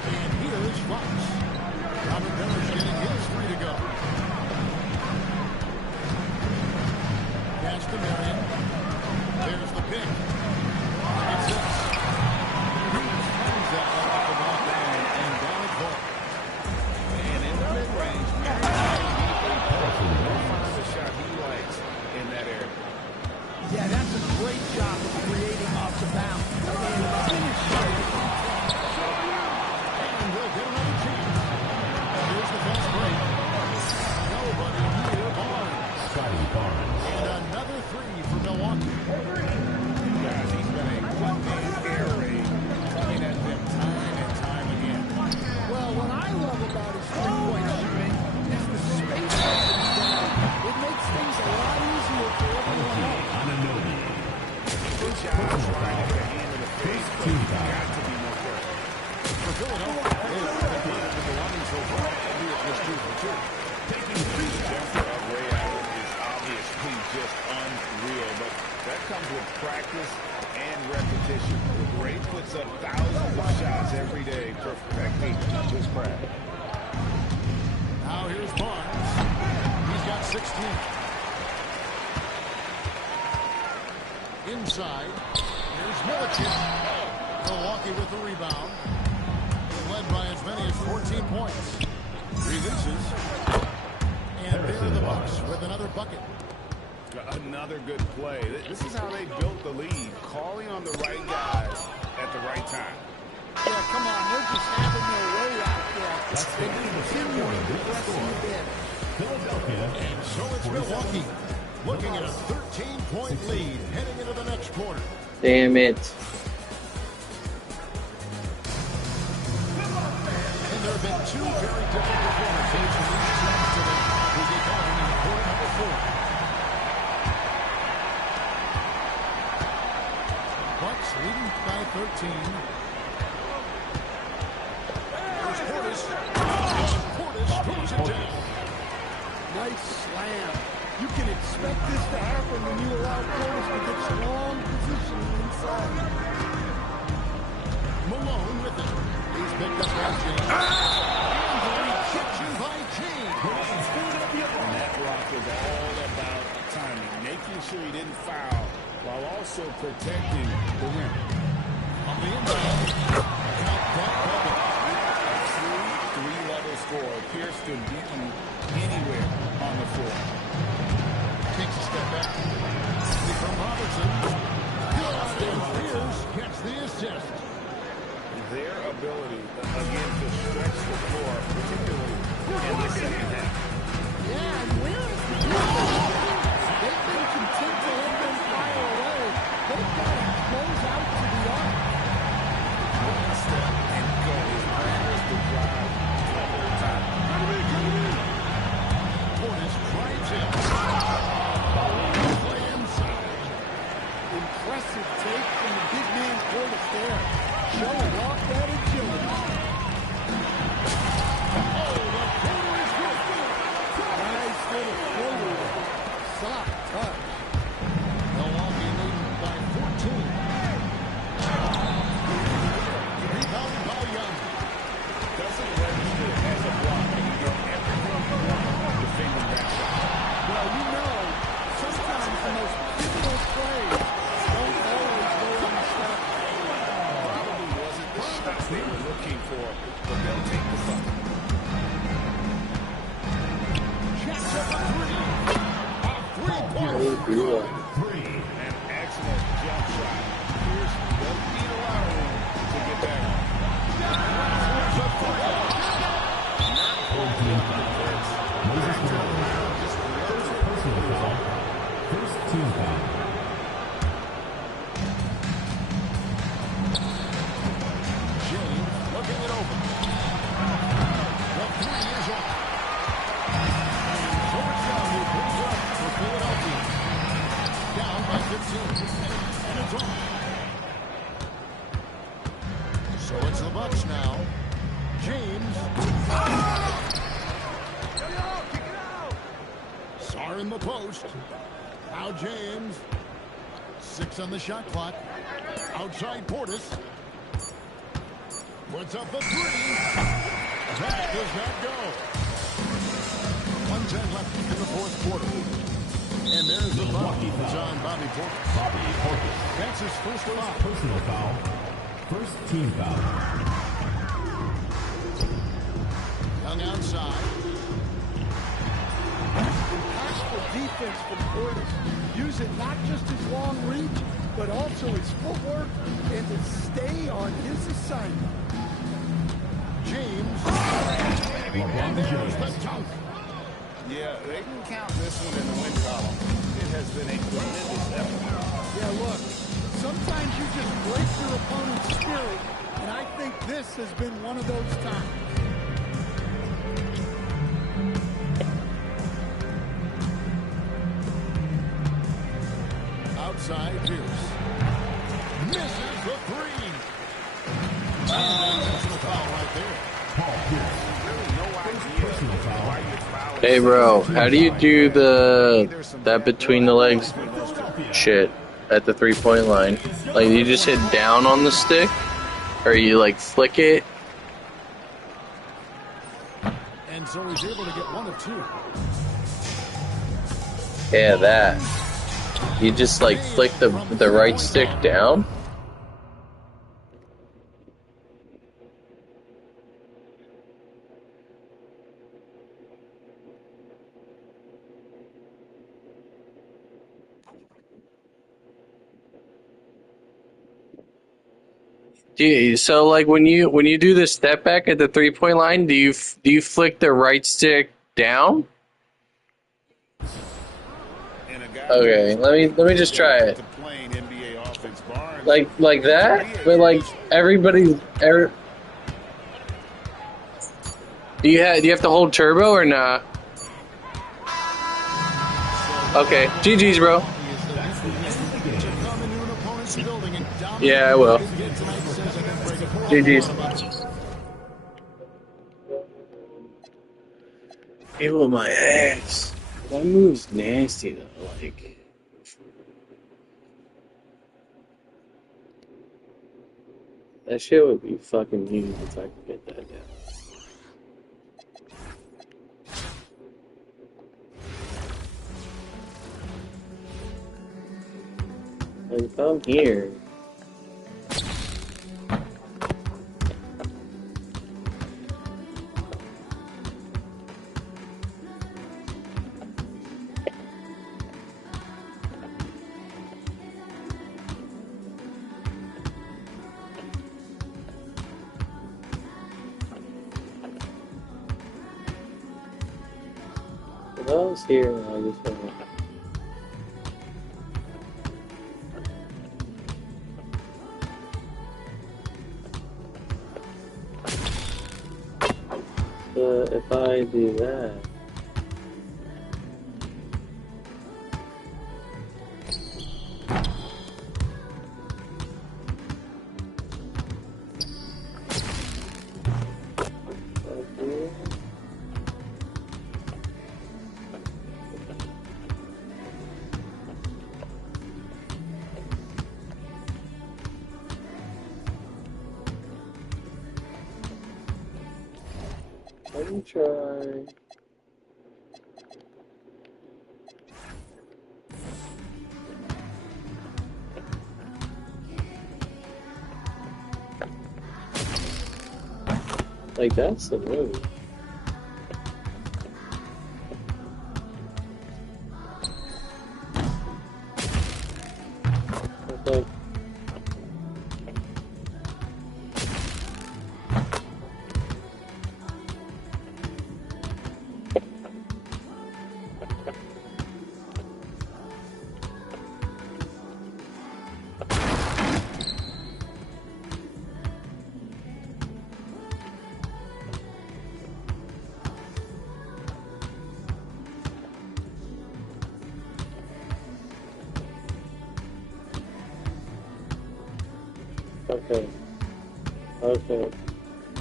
And here is Fox. Robert Parrish getting his 3 to go. Pass to Marion. There's the pick. It's this. Hughes finds that one off the block and down it goes. And in the mid-range, Marion finds the shot he likes in that area. Yeah, that's a great job of creating off the bounce. And finish. And he'll get another chance. possession. Ray puts up thousands of shots every day perfecting this craft. Now here's Barnes. He's got 16. Inside. Here's Milicic. Milwaukee with the rebound. Led by as many as 14 points. Releases. And there are the Bucks with another bucket. Another good play. This is how they built the lead, calling on the right guys at the right time. Yeah, come on, they're just having their way out there. They're continuing to press you in. Philadelphia. And so it's Milwaukee looking at a 13-point lead heading into the next quarter. Damn it. And there have been two very different performances from these teams today. We get going in quarter number 4. Bucks leading by 13. There's Portis. Portis throws it down. Nice slam. You can expect this to happen when you allow Portis to get strong positioning inside. Malone with it. He's picked up by James. And the rejection by James. And that block is all about timing, making sure he didn't foul while also protecting the rim. On the inbound. Count that double. True three-level score appears to be beaten anywhere on the floor. Takes a step back. From Robertson. And Pierce gets the assist. Their ability, again, to stretch the floor, particularly in the second half. Yeah, and where is the defense? They've been content to let them fire away. They've got to close out to the arc. One step and go. His plan was to drive double time. Portis drives in. Play inside. Impressive take from the big man Portis there. Showing off that agility. Oh, the corner is good. Nice little floater. Soft touch. Milwaukee leading by 14. Rebound by Young. Doesn't register as a block, and you get everything you want defending that shot. Well, you know, sometimes the most pivotal plays don't always go unstopped. Probably wasn't the shot they were looking for, but they'll take the bucket. Jacks up a three. A three-point. Oh, good. An excellent jump shot. Pierce doesn't need a lot of room to get back on. There's a three. Moses Malone. First personal foul. First team foul. James looking it over. The three is up. So it's down who brings up for Philadelphia. Down by 15. And it's off. So it's the Bucks now. James. Sarr in the post. Now James. 6 on the shot clock. Outside Portis. Puts up the three. That does not go. 1:10 left in the fourth quarter. And there's the foul. It's on Bobby Portis. Bobby Portis. That's his first foul. Personal foul. First team foul. Young outside. Impactful defense from Portis. Using not just his long reach, but also his footwork and to stay on his assignment. James. LeBron There's James. the dunk. Yeah, they can count this one in the win column. It has been a tremendous effort. Yeah, look, sometimes you just break your opponent's spirit, and I think this has been one of those times. Outside Pierce. Misses the three. Personal foul right there. Paul Pierce. Really no idea why you're fouling. Hey, bro, how do you do that between the legs shit? at the 3-point line. Like, you just hit down on the stick, or you like flick it. And so he's able to get one of two. Yeah, that. You just like flick the right stick down. So like when you do the step back at the 3-point line, do you flick the right stick down? Okay, let me just try it. Like that, but like do you have to hold turbo or not? Okay, GG's, bro. Yeah, I will. GG's. People my ass. That move's nasty though, like. That shit would be fucking huge if I could get that down. Like, if I'm here. If I was here, I just want to. But if I do that, let me try. Like, that's the move. It's like, okay. Okay.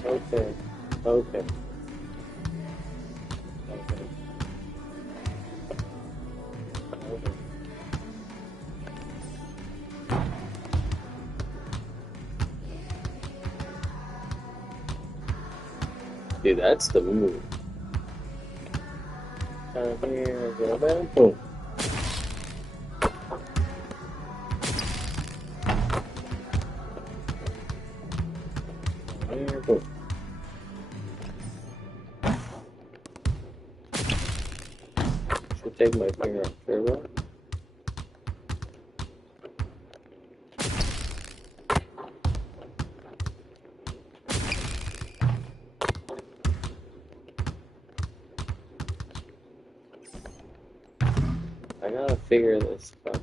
Okay. Okay. Okay. Okay. Dude, that's the move. Here, go back. Boom. Here, boom. Should take my finger off turbo. I gotta figure this fucking.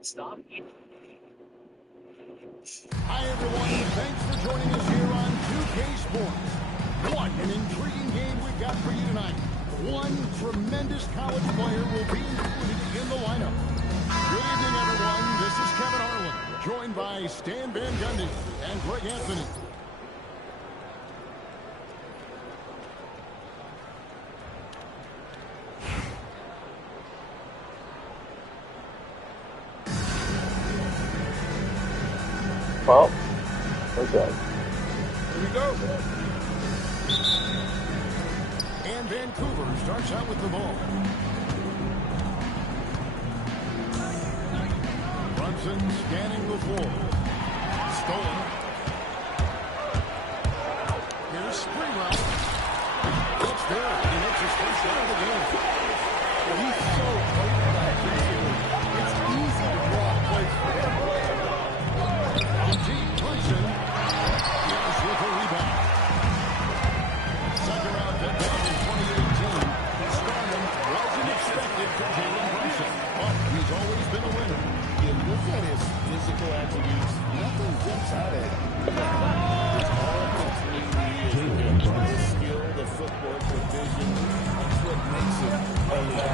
Stop. Hi, everyone. Thanks for joining us here on 2K Sports. What an intriguing game we've got for you tonight. One tremendous college player will be included in the lineup. Good evening, everyone. This is Kevin Harlan, joined by Stan Van Gundy and Greg Anthony. Well, okay. Here we go. And Vancouver starts out with the ball. Brunson scanning the floor. Stolen. Here's Sprewell. It's there. He makes his first shot of the game. Well, he's so open back here. It's easy to draw plays for him. Brunson is with a rebound. Second round pick back in 2018. Stardom wasn't expected from Jalen Brunson, but he's always been a winner. You look at his physical attributes, nothing jumps out at him. It's all between the ears. The skill, the footwork, the vision, that's what makes it elite.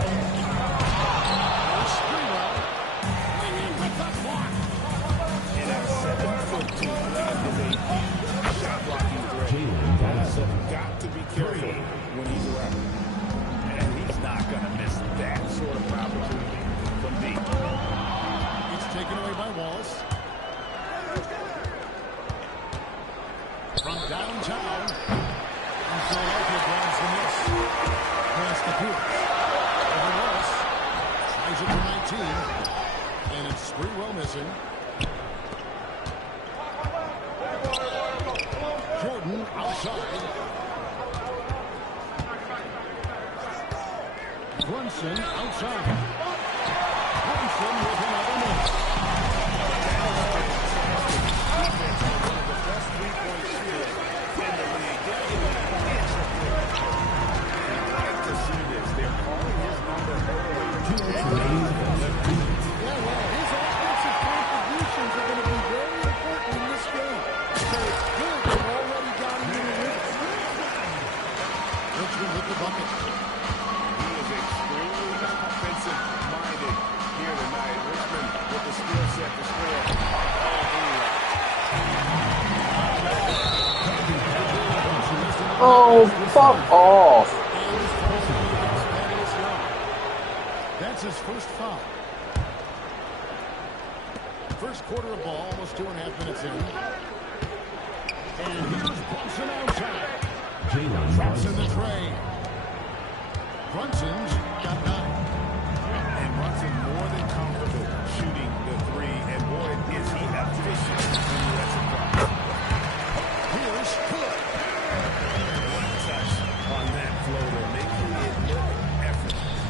Sprewell. With the block. And at 7'2", he is a huge shot blocking threat. Guys have got to be careful when he's around. And he's not going to miss that sort of opportunity from deep. It's taken away by Wallace. From downtown. And Philadelphia grabs the miss. Pass to Pierce. Over Wallace. Tries it for 19. And it's Sprewell missing. Jordan outside. Brunson outside. Brunson with another miss. One of the best three-point shooters in the league. I'd like to see this. They're calling his number early. Yeah, well, his offensive contributions are going to be very important in this game. So it's good they've already got him in the rhythm. Richmond with the bucket. He is extremely offensive-minded here tonight. Richmond with the skill set to score. Oh, fuck off. That's his first foul. First quarter of ball, almost 2.5 minutes in. And here's Brunson outside. Drops in the tray. Brunson's got 9. And Brunson more than comfortable shooting the three. And boy, is he efficient when he lets it fly. Here's Hood. One touch on that floater, making it look effortless.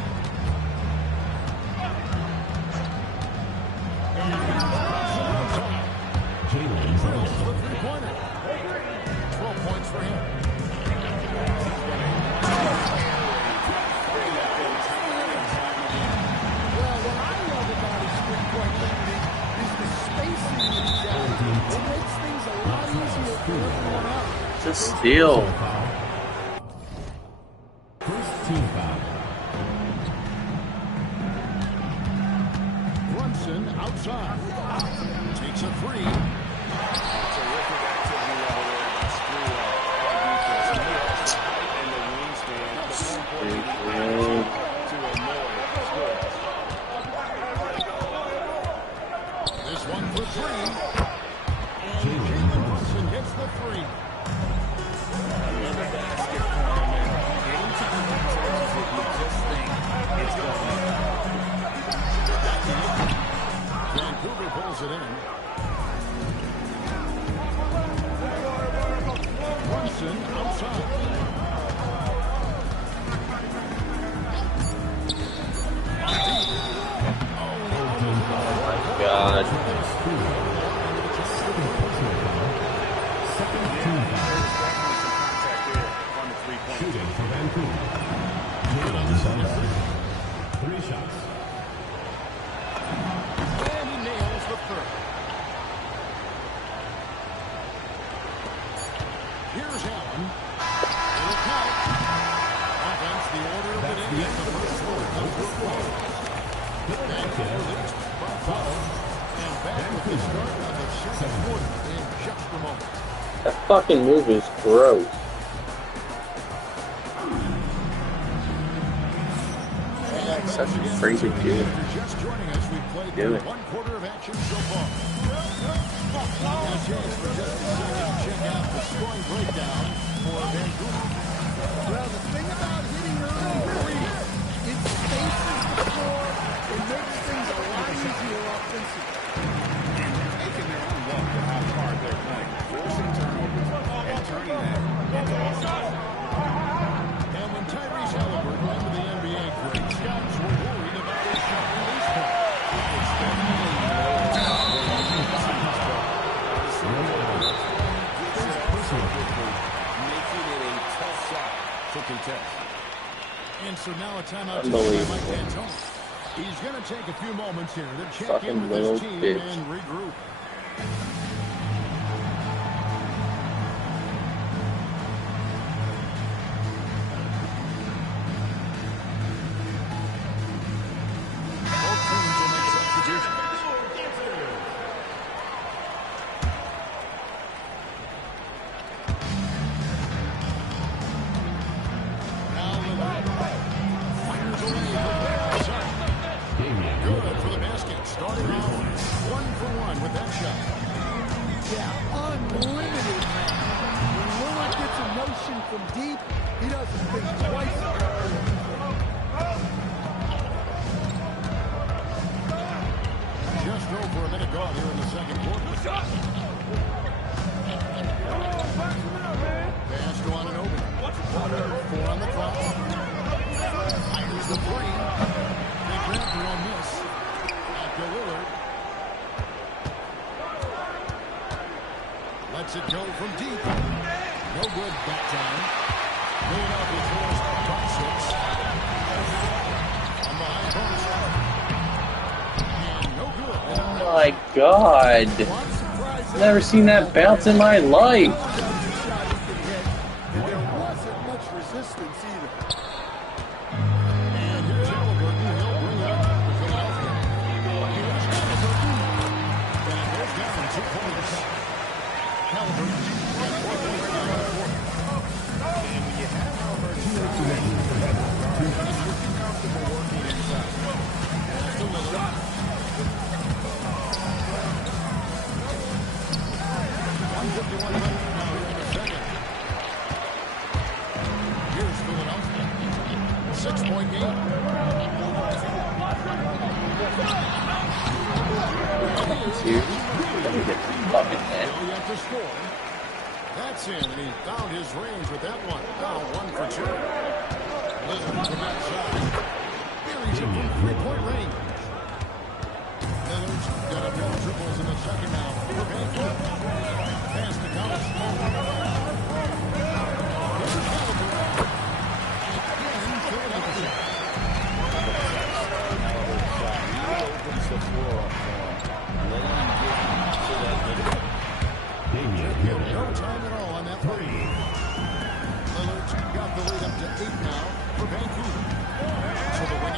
steal. First team foul. Brunson outside. Takes a three. Terrific activity level there by Spreewell on defense. He has the height and the wingspan, but more importantly, the attitude to annoy scorers. This one for three. And Jalen Brunson hits the three. Another basket for him, and anytime he touches it, you just think it's going in. Vancouver pulls it in. Brunson outside. God. Shooting for Vancouver. Jalen's on the three shots. And he nails the third. Here's Allen. It'll count. Offense, the order of it in the first quarter comes to a close. Vancouver leads by 12. And back with the start of the second quarter in just a moment. That fucking move is gross. Such a crazy dude. If you're just joining us, we've played Do through it. one quarter of action so far. Now a chance for just a second to check out the scoring breakdown for Vancouver. Well, the thing about hitting early threes, it spaces the floor and makes things a lot easier offensively. And they're making their own luck with how hard they're playing, forcing turnovers and turning that into offense. And when Tyrese Halliburton entered the NBA career, scouts were worried about his shot release point. It's definitely making it a tough shot to contest. And so now a timeout to Unbelievable. Mike D'Antoni. He's going to take a few moments here to check Fucking in with little his team bitch. and regroup. Both teams will make substitutions. Now Lillard fires away from there outside. Good for the basket. Starting out 1 for 1 with that shot. Yeah, unlimited, man. When Lillard gets a notion from deep, he doesn't think twice about it. Just over a minute gone here in the second quarter. Pass to Anunoby. 4 on the clock. Fires the three. They grab the one miss. Back to Lillard. Lets it go from deep. No good that time. Philadelphia throws by 6. On the high post. And no good. Oh my god. Never seen that bounce in my life. Shot he could hit, and there wasn't much resistance either. And here's Halliburton. He'll bring it up for Philadelphia. Here's Halliburton. And it goes down 2 points. Halliburton got 4 points in the quarter. And when you have Halliburton, you're comfortable working inside. Pass to Lillard. 151 left now here in the second. Here's Philadelphia. 6-point game. Dude, let me get some fucking net. Still yet to score. That's in, and he found his range with that one. Now 1 for 2. Lillard from that side. Here he's in from 3-point range. Lillard's got a few triples in the second now for Vancouver. Pass to Collins. Here's Halliburton. Again, Philadelphia. He opens the floor up for him, letting him get to that middle. No time at all on that three.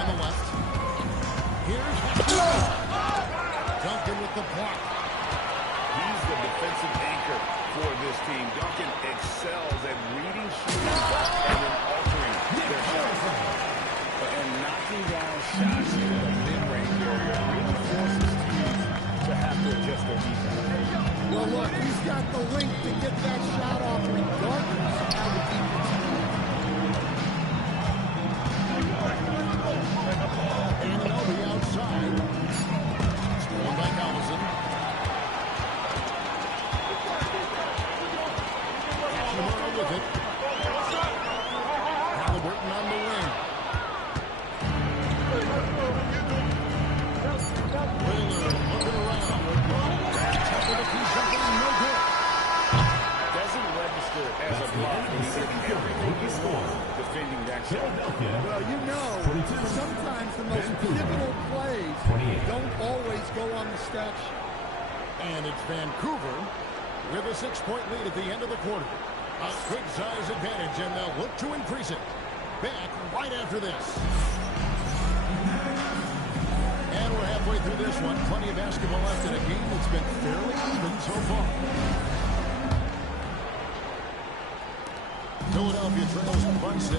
on the left. Here's Duncan with the block. He's the defensive anchor for this team. Duncan excels at reading shooters and then altering their shots. And knocking down shots in the mid-range area really forces teams to have to adjust their defense. Well, look, he's got the length to get that shot off regardless of how the defense And the outside. Stolen by Collison. Hachimura with it. Halliburton on the wing. Wheeler looking around. Top of the key jumper, no good. Doesn't register as a block when he's getting everything he's doing defending that shot. Well, you know, sometimes the most pivotal plays don't always go on the stat sheet. And it's Vancouver with a 6-point lead at the end of the quarter. A quick size advantage, and they'll look to increase it. Back right after this. And we're halfway through this one. Plenty of basketball left in a game that's been fairly even so far. Philadelphia trails by 6.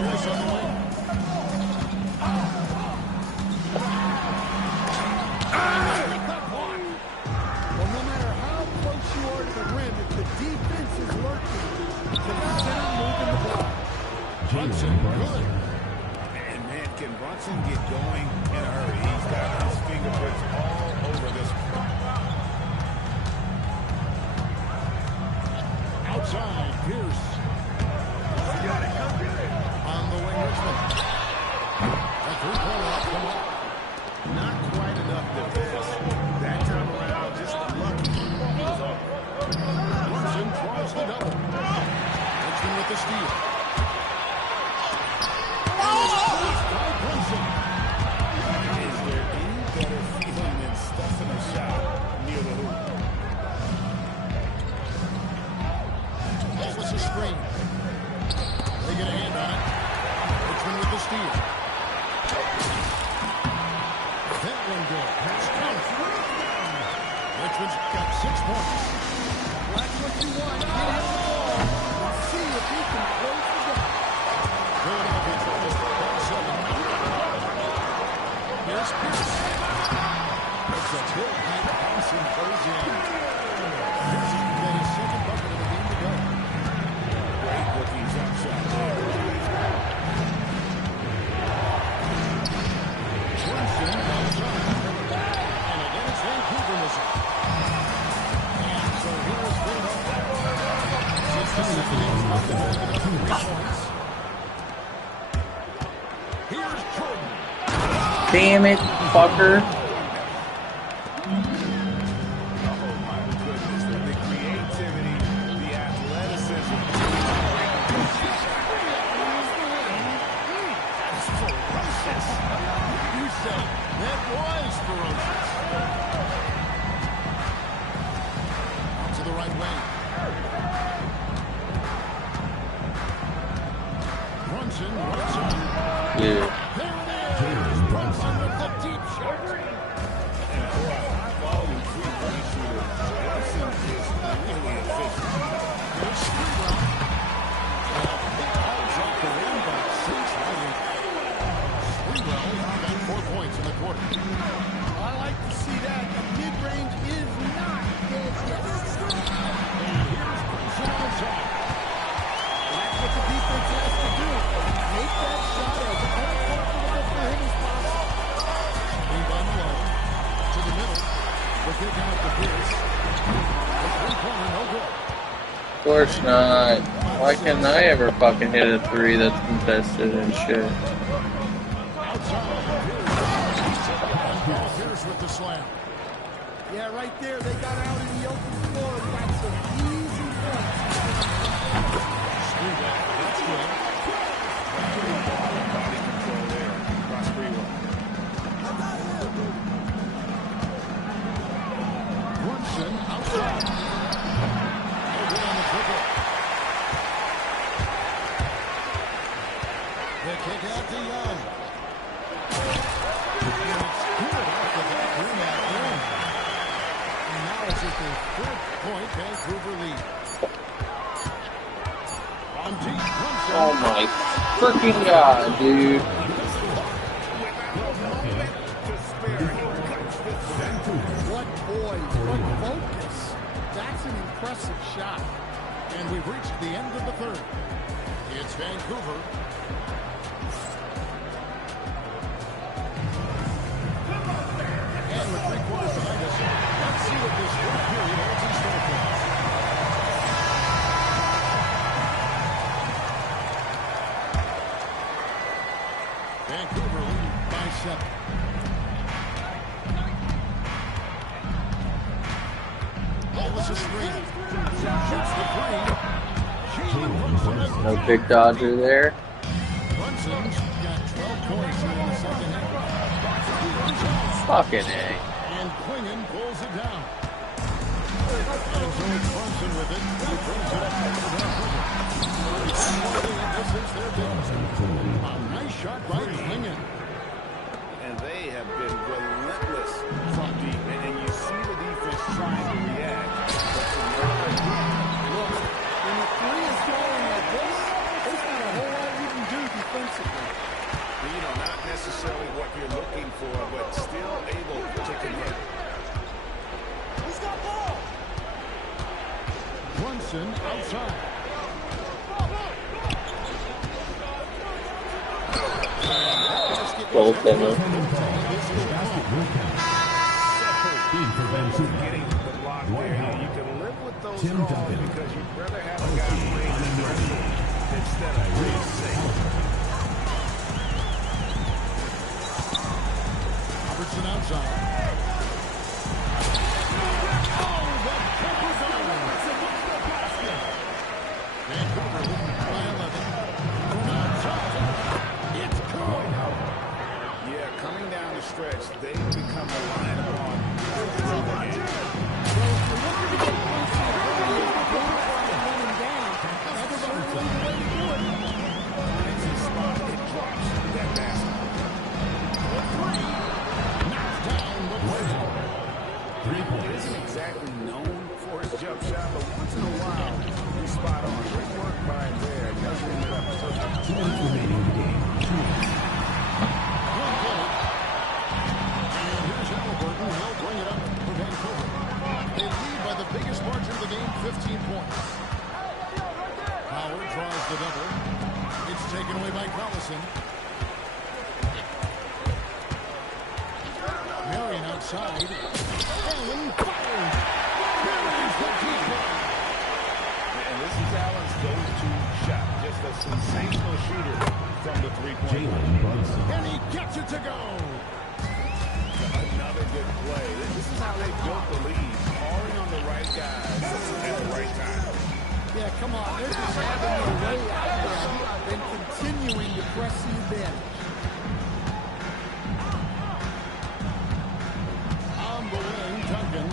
Pierce on the wing. Well, no matter how close you are to the rim, if the defense is lurking, the center moving the ball. Brunson, good. And man, can Brunson get going in a hurry? He's got his fingerprints all over this one. Outside, Pierce. On the wing, Richmond. A three-pointer off the mark. Not quite enough defense. That time around, just lucky. He was off. Brunson draws the double. Richmond with the steal. By Brunson. Is there any better feeling than stuffing a shot near the hoop? That was a screen. They get a hand on it. Richmond with the steal. That one good. That's counted. Richmond's got 6 points. That's what you want. Get him the ball and see if he can close the gap. Philadelphia trails by 7. Here's Pierce. It's a good high pass and goes in. Pierce has got his second bucket of the game to go. Great looking jump shot there. Brunson outside. And again it's Vancouver missing. And so here's Philadelphia. Since the second game's up, they've only got 3 points. Here's Jordan. Damn it, fucker. Oh my goodness, the creativity, the athleticism. That's ferocious. You say that was ferocious. Out to the right wing. Brunson runs on. Yeah. There it is. Brunson with the deep shot. And for a high-volume three-point shooter, Brunson is really efficient. Here's Sprewell. That holds off the rim, but it sinks right in. Sprewell got 4 points in the quarter. I like to see that. The mid-range is not dead yet. And here's Brunson outside. That's what the defense has to do. Make that shot as uncomfortable for him as possible. Lead on low. To the middle. The kick out to Pierce. The three-pointer, no good. Of course not. Why can't I ever fucking hit a 3 that's contested and shit? Outside, Pierce. Pierce with the slam. Yeah, right there. They got out in the open floor and got some easy points. Sprewell, that's good. Body control there by Sprewell. Brunson outside. No good on the triple. Vancouver lead. On deep, Brunson. Oh my freaking god, dude. What poise, what focus. That's an impressive shot. And we've reached the end of the third. It's Vancouver. And with 3 quarters behind us, let's see what this fourth period holds in store for us. Vancouver leading by 7. Ellis is 3. Shoots the 3. Jalen Brunson. No big dodger there. Brunson's got 12 points here in the second half. Fucking A. And Klingon pulls it down. And so it's Brunson with it. He brings it up to Vancouver. This is their big. A nice shot by Klingon. And they have been relentless from deep. And you see the defense trying to react. Look, when the three is going like this, there's not a whole lot you can do defensively. You know, not necessarily what you're looking for, but still able to convert. Who's got ball? Brunson outside. Goaltender. Being for Vancouver. Getting the block there. You can live with those Tim calls Duncan. because you'd rather have a guy playing aggressive instead of really safe. Robertson outside. Oh, that peppers on. Vancouver leading by 11. Outside. It's Cool. Yeah, coming down the stretch, they've become reliant upon the game. Finds his spot and drops that basket. He isn't exactly known for his jump shot, but once in a while, he's spot on. Great work by him there. He doesn't end up perfect. 2 minutes remaining in the game. Here's Halliburton. He'll bring it up for Vancouver. They lead by the biggest margin of the game, 15 points. Howard draws the double. It's taken away by Collison. Marion outside. Allen fires. Buries the deep one. And this is Allen's go-to shot. Just a sensational shooter from the three-point line. Jalen Brunson. And he gets it to go. Another good play. This is how they built the lead. Calling on the right guys at the right time. Yeah, come on. They're just having their way out there and continuing to press the advantage. On the wing, Duncan.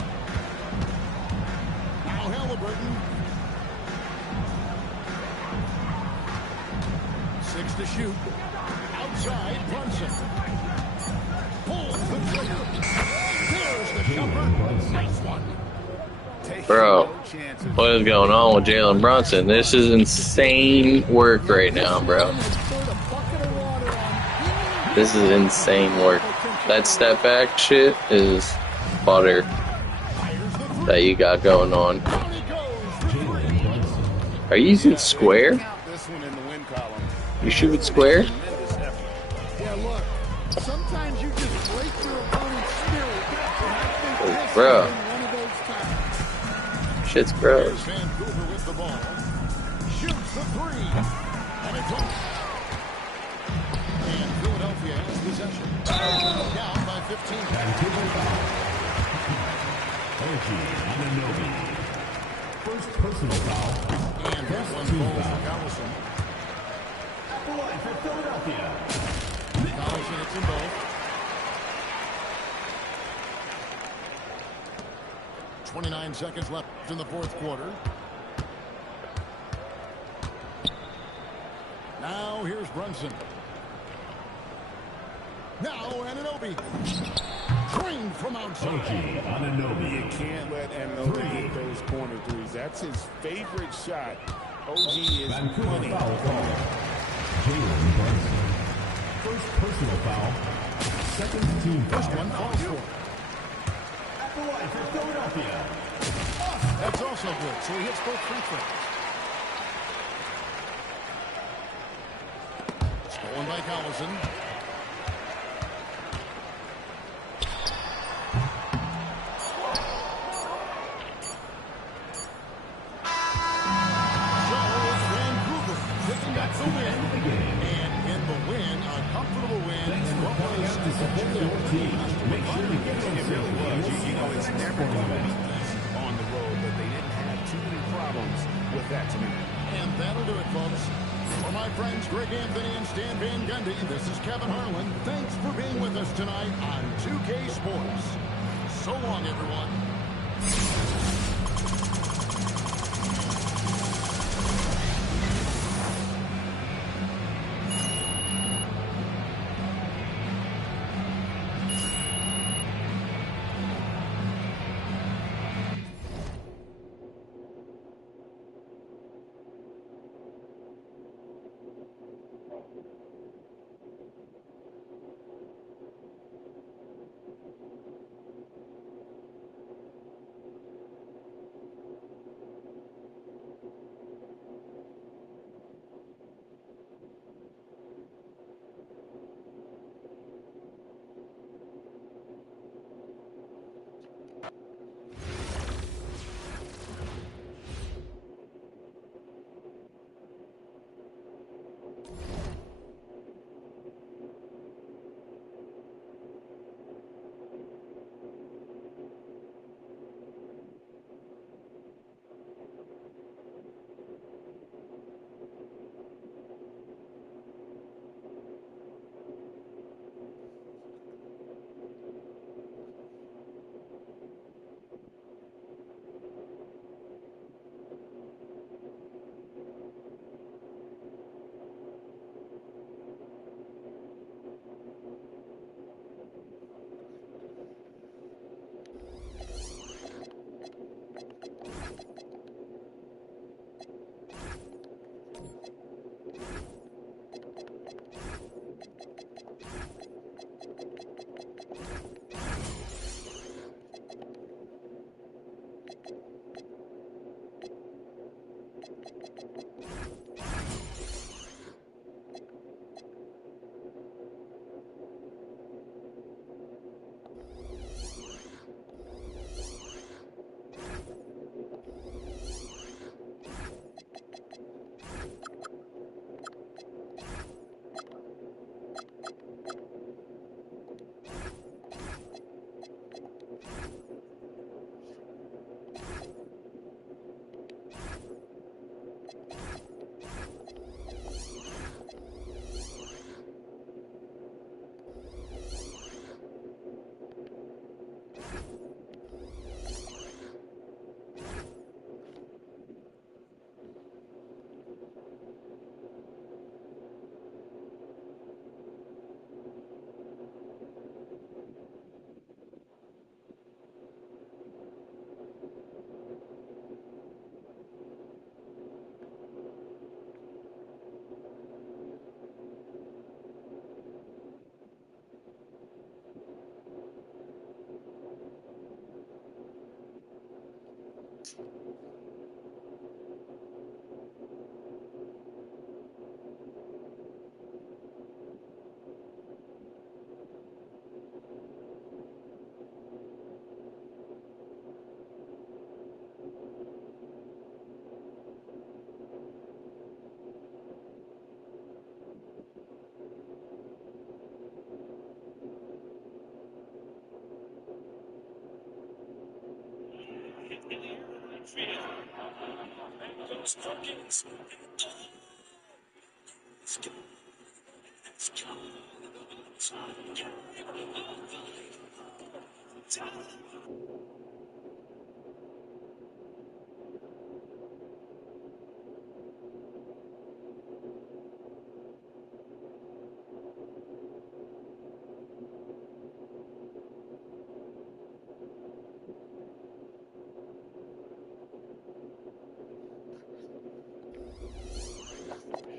Now Halliburton. 6 to shoot. Outside, Brunson. Pulls the trigger. There's the jumper. Nice one. Bro, what is going on with Jalen Brunson? This is insane work right now, bro. This is insane work. That step back shit is butter that you got going on. Are you using square? This one in the win column. You shoot it square? Tremendous effort. Yeah, look. Sometimes you just break your opponent's spirit. And I think this has Bro. been one of those times. Shit's gross. Here's Vancouver with the ball. Shoots the 3. And it's off. And Philadelphia has possession. Down by 15. Vancouver foul. OG Anunoby. First personal foul. And that one Team falls foul. to Collison. At the line for Philadelphia. Collison hits them both. 29 seconds left in the fourth quarter. Now here's Brunson. Now Anunoby. drained from outside. OG You Anunoby. can't let Anunoby get those corner threes. That's his favorite shot. OG is Vancouver money. foul call. Jalen Brunson. First personal foul. Second team foul. First one falls for. At the line for Philadelphia. That's also good, so he hits both free throws. Stolen by Collison. So it's Vancouver picking up the win. And in the win, a comfortable win. And what was To support your team. Make sure to get on It really was. safely. You know, it's never going to be easy on the road, but they didn't have too many problems with that tonight. And that'll do it, folks. For my friends Greg Anthony and Stan Van Gundy, this is Kevin Harlan. Thanks for being with us tonight on 2K Sports. So long, everyone.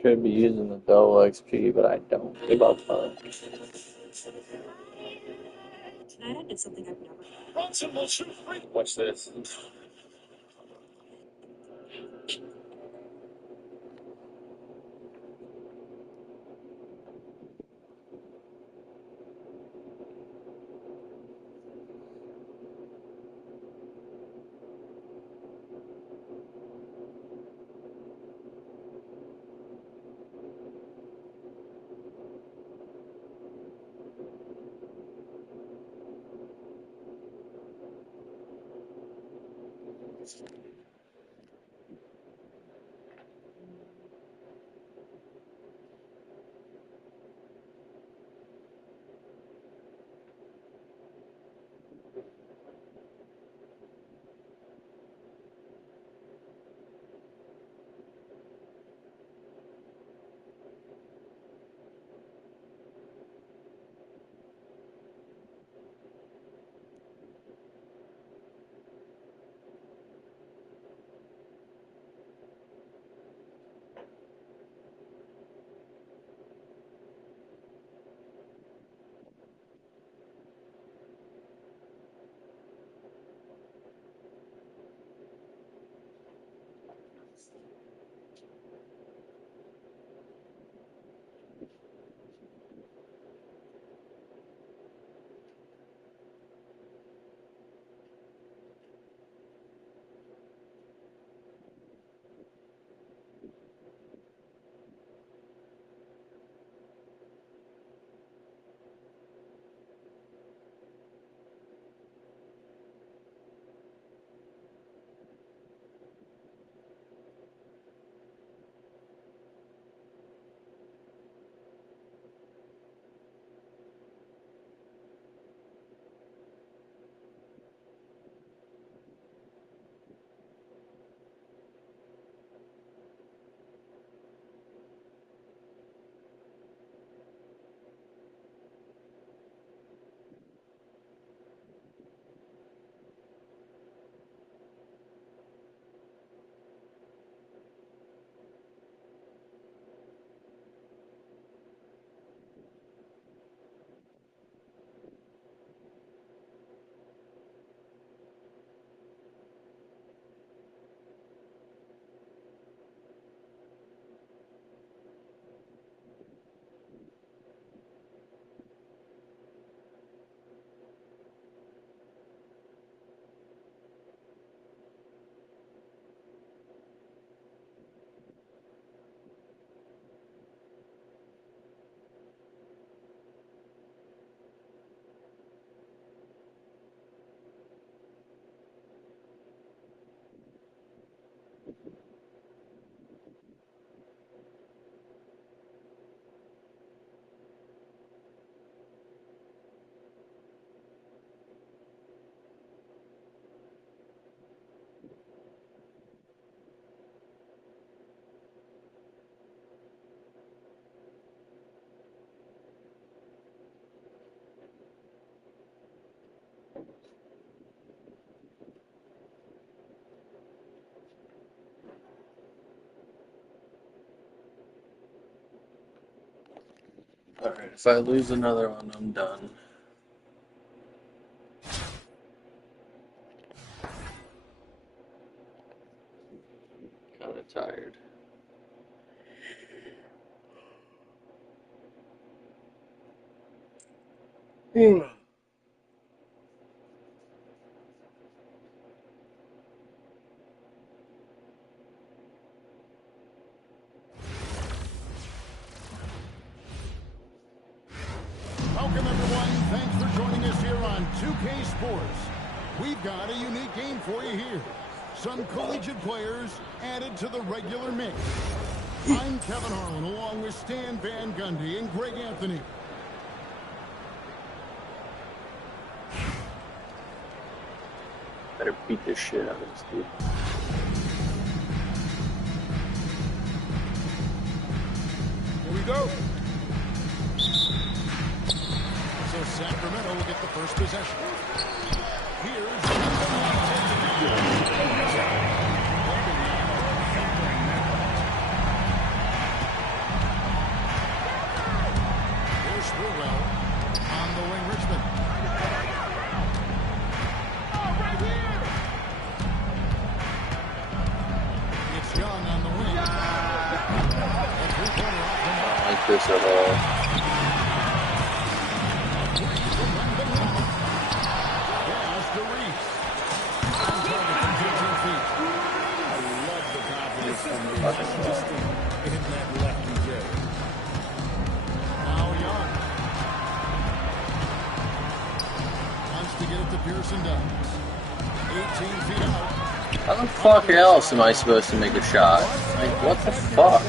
should be using the double XP, but I don't give a fuck. Tonight I did something I've never done. Bronson will shoot free. Watch this. Alright, if I lose another one, I'm done. Kinda tired. Welcome, everyone. Thanks for joining us here on 2K Sports. We've got a unique game for you here. Some collegiate players added to the regular mix. I'm Kevin Harlan, along with Stan Van Gundy and Greg Anthony. Better beat the shit out of this dude. Here we go. So Sacramento will get the first possession. Here's this at all. Pass to Reese. On target from 15 feet. I love the confidence from Reese. Insisting in that lefty jab. Now Young. Wants to get it to Pearson Downs. 18 feet out. How the fuck else am I supposed to make a shot? Like, what the fuck?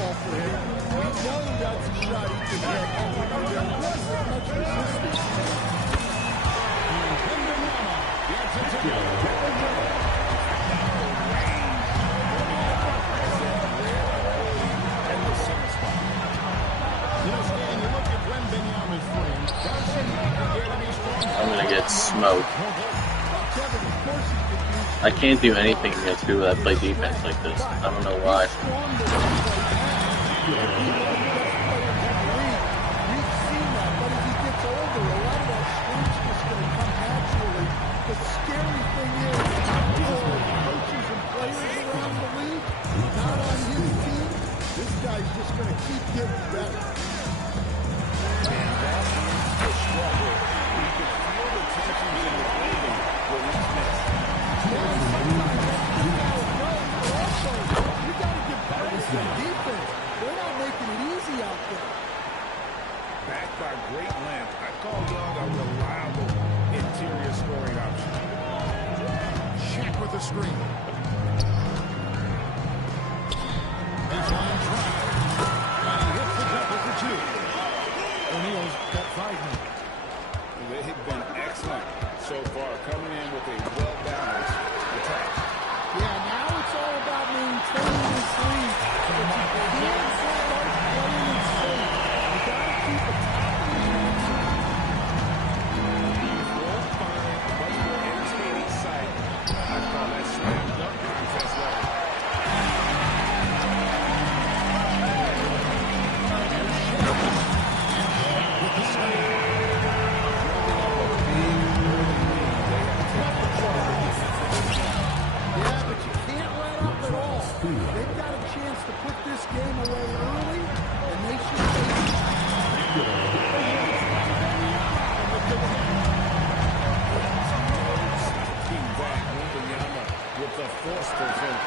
I'm gonna get smoked. I can't do anything against people that play defense like this. I don't know why. Backed by great length, I call Young a reliable interior scoring option. Check with the screen. Baseline drive. And he hits the double for two. O'Neal's got 5 now. They've been excellent so far, coming in with a well-balanced attack. Yeah, now it's all about maintaining this lead. But you can't start playing it safe. You gotta keep it Much more entertaining sight. I call that slam dunk contest level. Yeah, but you can't let up at all. They've got a chance to put this game away early, and they should take it. King back, Wembanyama with the forceful finish.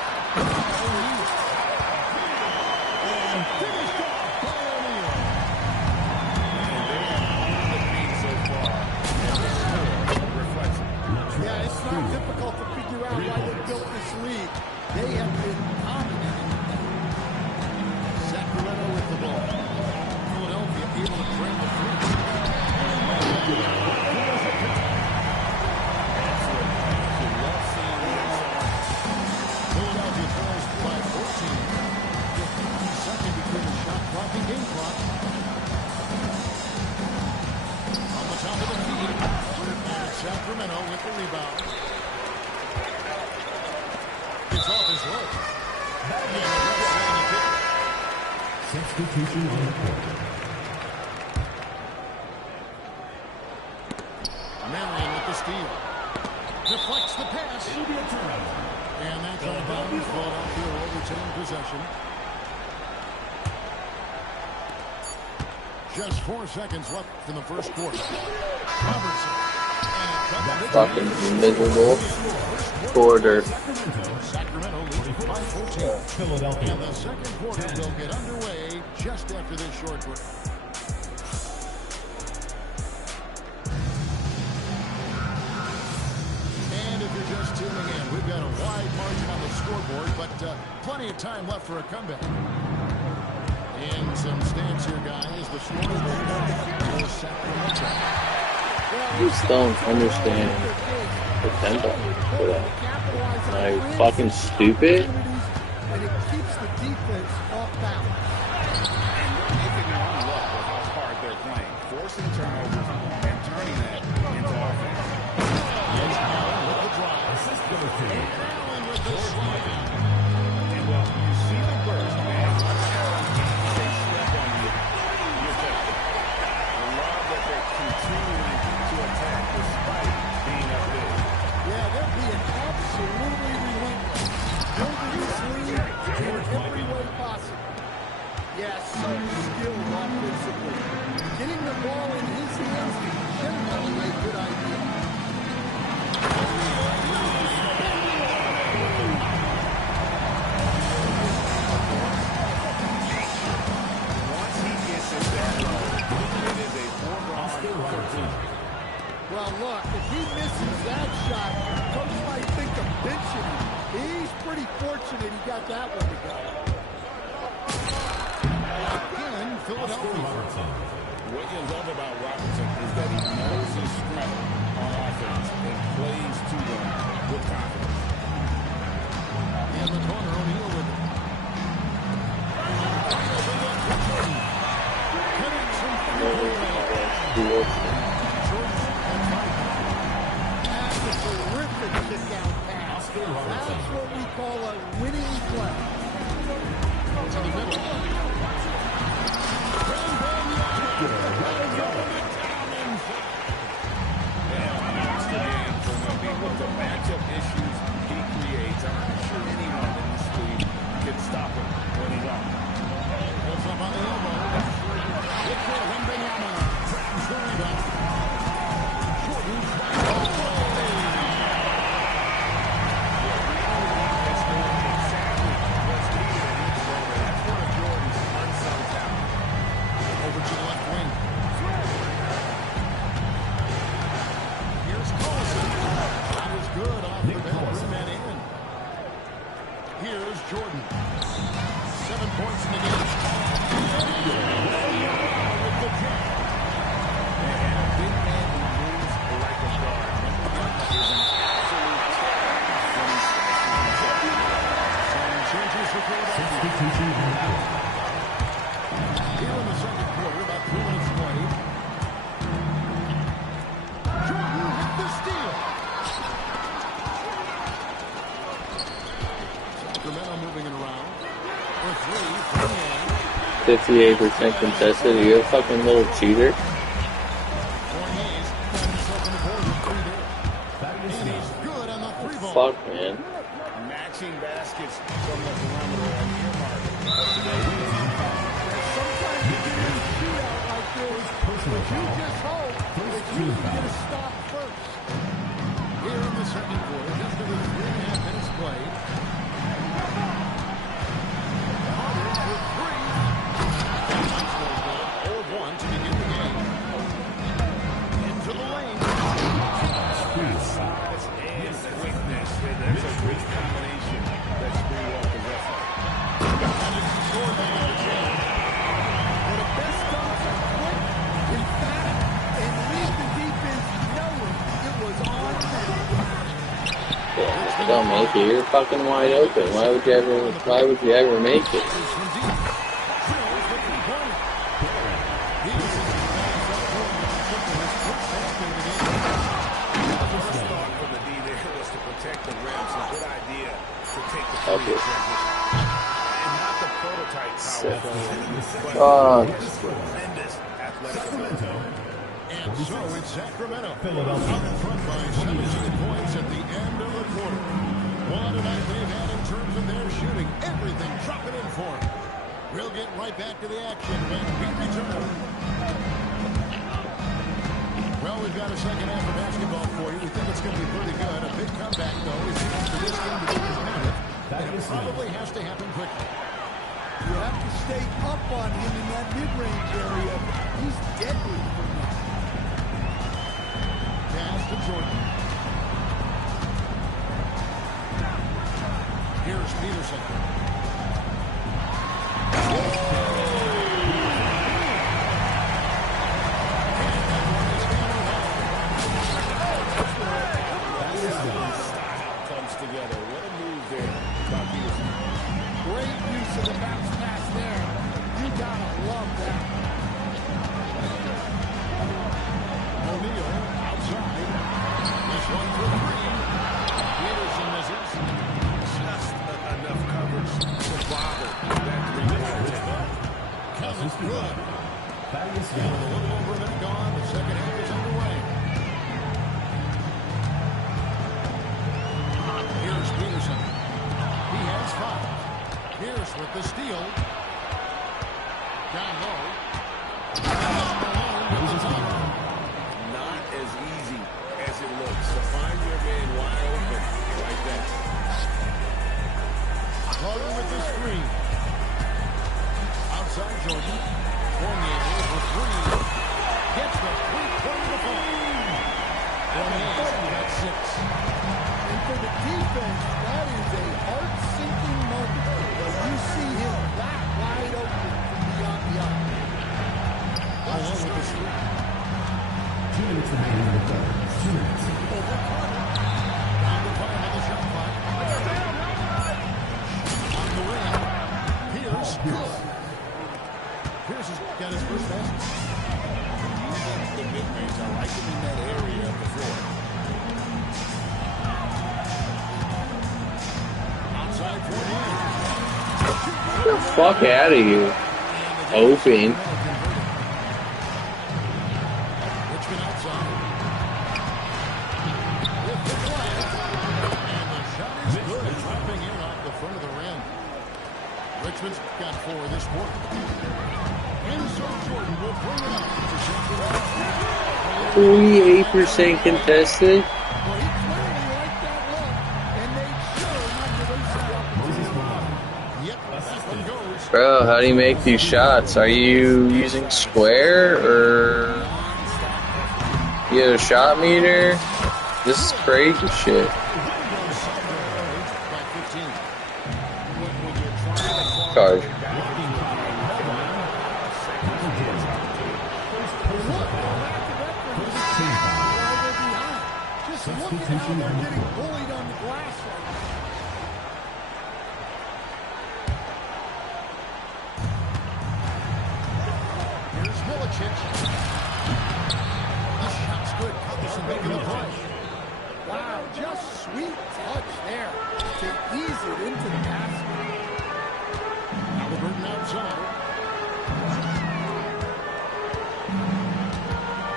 And finished off by O'Neal. And they have the lead so far, and the score reflects it. Yeah, it's not difficult to figure out why they built this lead. They have been dominant. Sacramento with the ball. Philadelphia able to drain the three. Philadelphia trails by 14. Just 1 second between the shot clock and game clock. On the top of the key. And Sacramento with the rebound. It's off his leg. Substitution on the court. Marion with the steal. Deflects the pass. It'll be a turnover. And that's on bounds. Philadelphia will retain possession. Just 4 seconds left in the first quarter. Robertson. Fucking miserable quarter. Sacramento leads by 14. Philadelphia. And the second quarter will get underway just after this short break. And if you're just tuning in, we've got a wide margin on the scoreboard, but plenty of time left for a comeback. In some stance here, guys, the scoreboard for Sacramento. I just don't understand the tempo for that. Am I fucking stupid? And it keeps the defense off balance. Making their own luck with how hard they're playing, forcing turnovers and turning that into offense. Allen with the drive. Assist goes to Allen with the slide. And well, you see the burst, man. They step on you. You're taking it. I love that they're continuing to attack despite being up big. Yeah, they're being absolutely relentless. Building this lead in every way possible. Yeah, so skilled offensively. Getting the ball in his hands is generally a good idea. Once he gets it that low, it is a foregone conclusion. Well, look, if he misses that shot, Coach might think of benching him. He's pretty fortunate he got that one to go. Again, Philadelphia. What you love about Robertson is that he knows his strength on offense and plays to them with confidence. In the corner, O'Neal with it. That's a terrific kick-out pass. That's what we call a winning play. To the middle. With the matchup issues he creates, I'm not sure anyone in this league can stop him when he's on. Puts up on the elbow. Victor Wembanyama grabs the rebound. Jordan fires away. That's doing exactly what's needed in each moment. That's one of Jordan's unsung talent. Over to the left wing. Here's Collison. That is good off the bench and in. Here's Jordan. 7 points in the game. With the kick. And a big man who moves like a guard. Wembanyama is an absolute terror when he smashes Some changes for Philadelphia. Here in the second quarter, about 3 minutes played. Jordan with the steal. Sacramento moving it around. For three, from the end. 58% contested. Are you a fucking little cheater? Fournier's got himself on the board with 3 there. And he's good on the 3-ball. Fuck, man. matching baskets from the perimeter and earmark. But today, Sometimes you get in a shootout like this, but you just hope that you can get a stop first. Here in the second quarter, just over 3.5 minutes played. Carter for three. That's no good. 0-1 to begin the game. Into the lane. size and quickness. That's a great combination that Sprewell possesses. And it's scored by the change. Well, the best dunks are quick, emphatic, and leave the defense knowing it was on them. Yeah, if you don't make it, you're fucking wide open. Why would you ever make it? From deep. Drills the three-pointer. First thought for the D there was to protect the rim. So good idea to take the three Okay. and not the prototype power forward, Oh. but his tremendous athletic ability. And so it's Sacramento. Out in front by 17 points at the end of the quarter. Well, tonight they've had in terms of their shooting. Everything dropping in for them. We'll get right back to the action when we return. Well, we've got a second half of basketball for you. We think it's going to be pretty good. A big comeback, though, is needed for this game to be competitive. And it probably has to happen quickly. You have to stay up on him in that mid-range area. He's deadly from there. Pass to Jordan. Here's Peterson. Comes together. What a move there by Peterson. Great use of the bounce pass there. You gotta love that. O'Neal outside. This one for three. Peterson misses. Just enough coverage to bother that three-pointer. Comes good. With a little over a minute gone, the second half is underway. Here's Peterson. He has five. Pierce with the steal. down low. Not as easy as it looks. So find your man wide open like that. Carter with the screen. Outside Jordan. Fournier for three. Gets the three-pointer to fall. Fournier's got 6. And for the defense, that is a heart-sinking moment. You see him that wide open from beyond the arc. Along with the screen. 2 minutes remaining in the third. 2 minutes. Over Carter. Down to Carter on the shot clock. On the wing. Pierce. Good. Pierce has got his first basket. The mid-range, I like him in that area of the floor. Outside Fournier. Get the fuck out of here. Open. Richmond outside. With the play. And the shot is good. Dropping in off the front of the rim. Richmond's got 4 this quarter. And so Jordan will bring it up to shoot the 48% contested. Well, he clearly liked that look, and made sure not to waste the opportunity. Yep, that one goes. Bro, how do you make these shots? Are you using square or you have a shot meter? This is crazy shit. By 15. When you're trying to Charge. Just look at how they're getting bullied on the glass right now. Here's Milicic. The shot's good. Cutlerson making the play. Wow, just sweet touch there to ease it into the basket. Halliburton outside.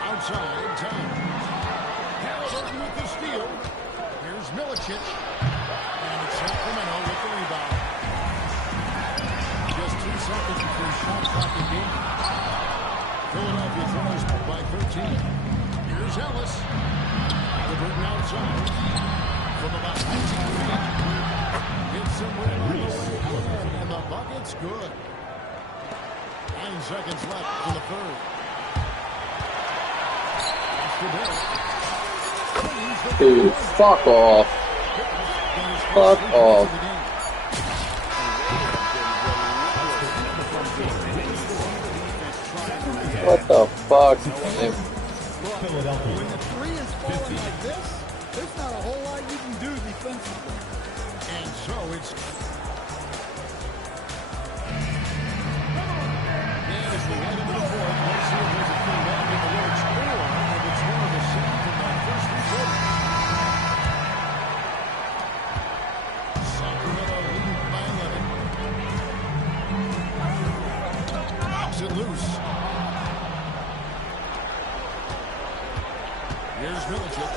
Outside, time. Halliburton with the steal. Here's Milicic. And it's Sacramento with the rebound. Just 2 seconds before shot clock again. Philadelphia trails by 13. Here's Ellis. Halliburton outside. From about 19 feet. Hits somewhere on the way. And the bucket's good. 9 seconds left in the third. Dude, fuck off. Fuck off. What the fuck? Philadelphia. When the three is falling like this, there's not a whole lot you can do defensively. And so it's... And as we head into the fourth, let's see if there's a clean back in the works, or if it's one of the same from that first 3 quarters. Sacramento leading by 11. Knocks it loose. Here's Milicic.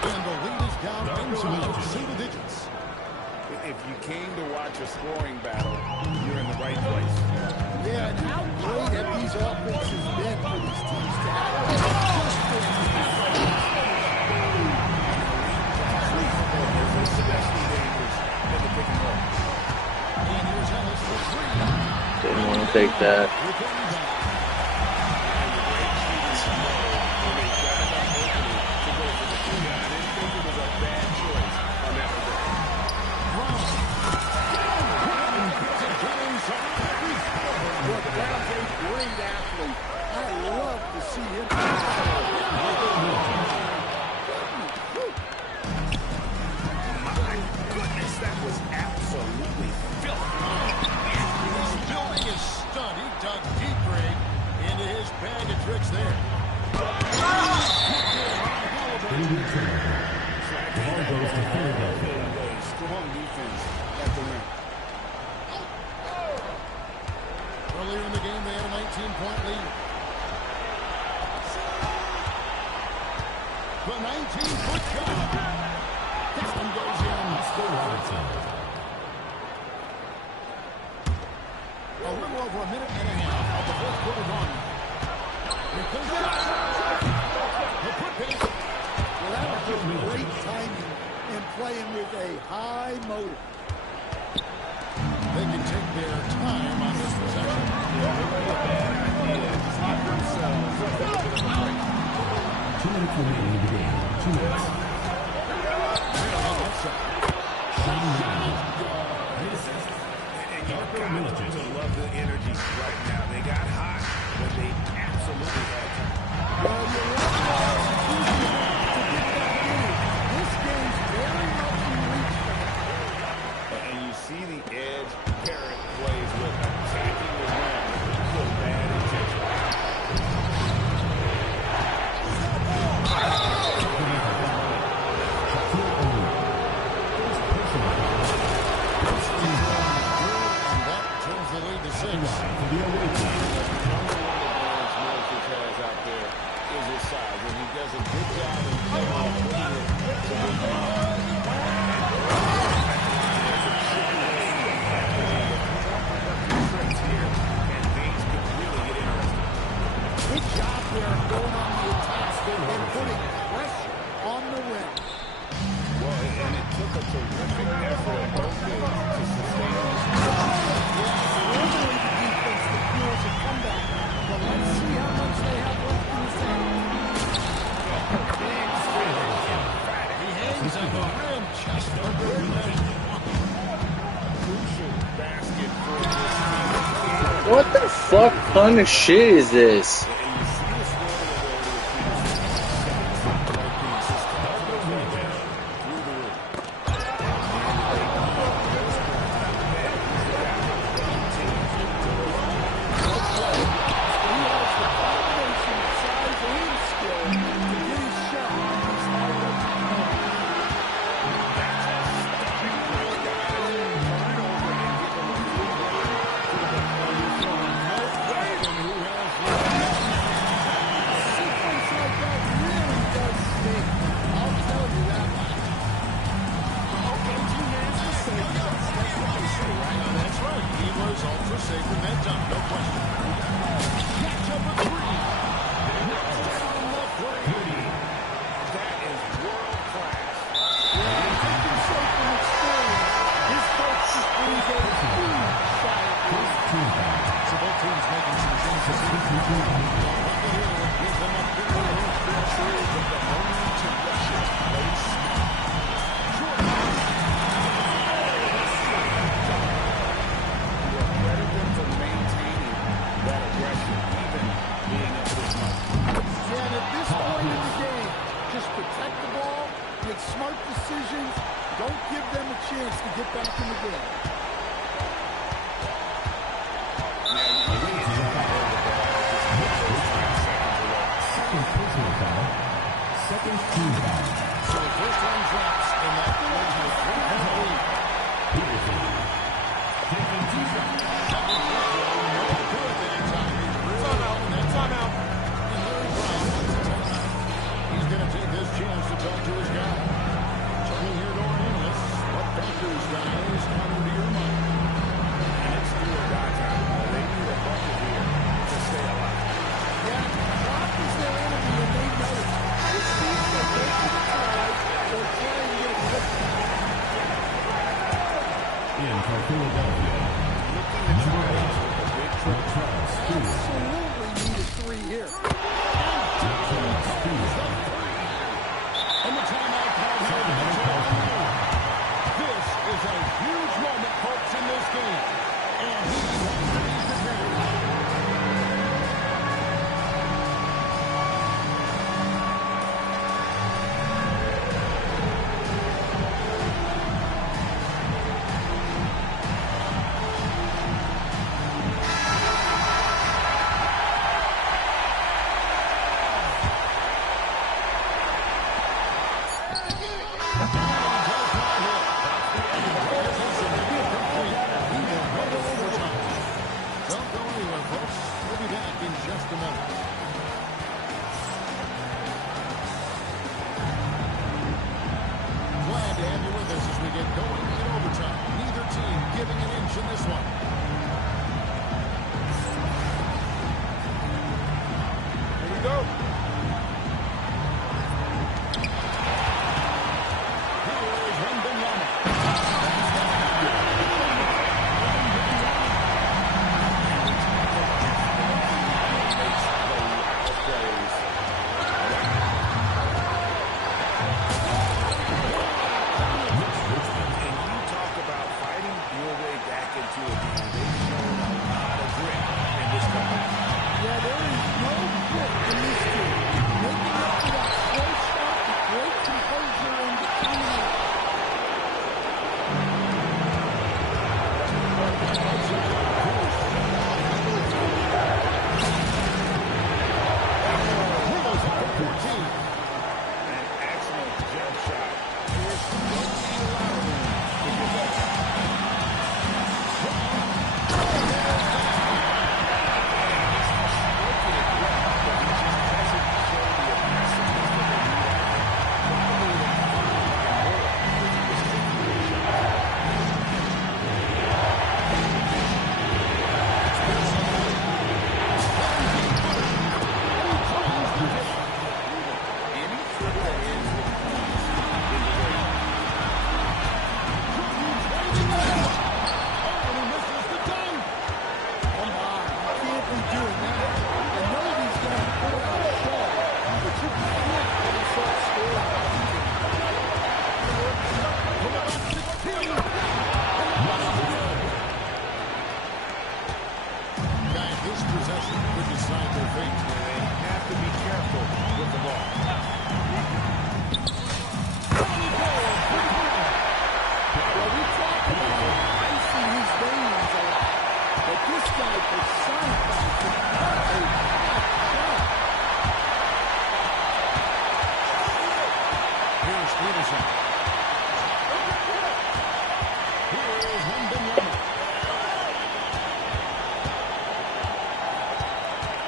And the lead is down into single digits. If you came to watch a scoring battle, you're in the right place. Yeah, and how great have these offenses been for these teams to have? And here's Ellis for 3. Didn't want to take that. With the rebound. Look, Brown's a great athlete. I love to see him. My goodness, that was absolutely filthy. He's building his stud. He dug deep grade into his bag of tricks there. Ball goes to Philadelphia. Strong defense at the rim. Earlier in the game, they had a 19-point lead. The 19-foot shot. This one goes in. A little over a minute and a half of the fourth quarter gone. Here comes the shot. The put pace. Well, that was just great timing and playing with a high motor. They can take their time on this possession. 2 minutes remaining in the game. 2 minutes. Shutting down. Darko Milicic. I love the energy right now. They got hot, but they absolutely had to. Well, you love the execution to get that lead. This game's very much in reach for them. And you see the edge Parrott plays with attacking the rim with bad intention. And that turns the lead to 6. The away team. Has out there is his size, and he does a good job in playing Good job there going on the attack and putting pressure on the rim. well, and it took a terrific effort of both teams to sustain this. Normally the defense that fuels a comeback, but let's see how much they have left in the tank. He hangs on the rim, Chester. Crucial basket for this team. What the fuck kind of shit is this? And you see the scoring ability of Peterson. Through the roof. He has the combination of size and skill to get his shot on these high-level moments. Sequence like that really does sting. I'll tell you that much. Okay, 2 hands to save. That's what they say, right? That's right. He was ultra safe in that time, no question. Catch up a 3. Down the three. That is world class. Taking safe from experience, his coach just brings a huge shot at this. So both teams making some changes. Give them a bit more room to build, but the moment to rush it. Place. Jordan. Credit them for maintaining that aggression, even being up this much. Yeah, and at this point in the game, just protect the ball, make smart decisions, don't give them a chance to get back in the game. Second personal foul. Second team foul. So the first one drops, and that leads to a 3-point lead. Peterson. Taking 2 shots. He's going to take this chance to talk to his guy. Turning here to our analysts. What factors, guys, come into your mind? possession could decide their fate. They have to be careful with the ball. Well, we talked about icing his veins, but this guy personifies the perfect shot. Here's Peterson. Here's Wembanyama.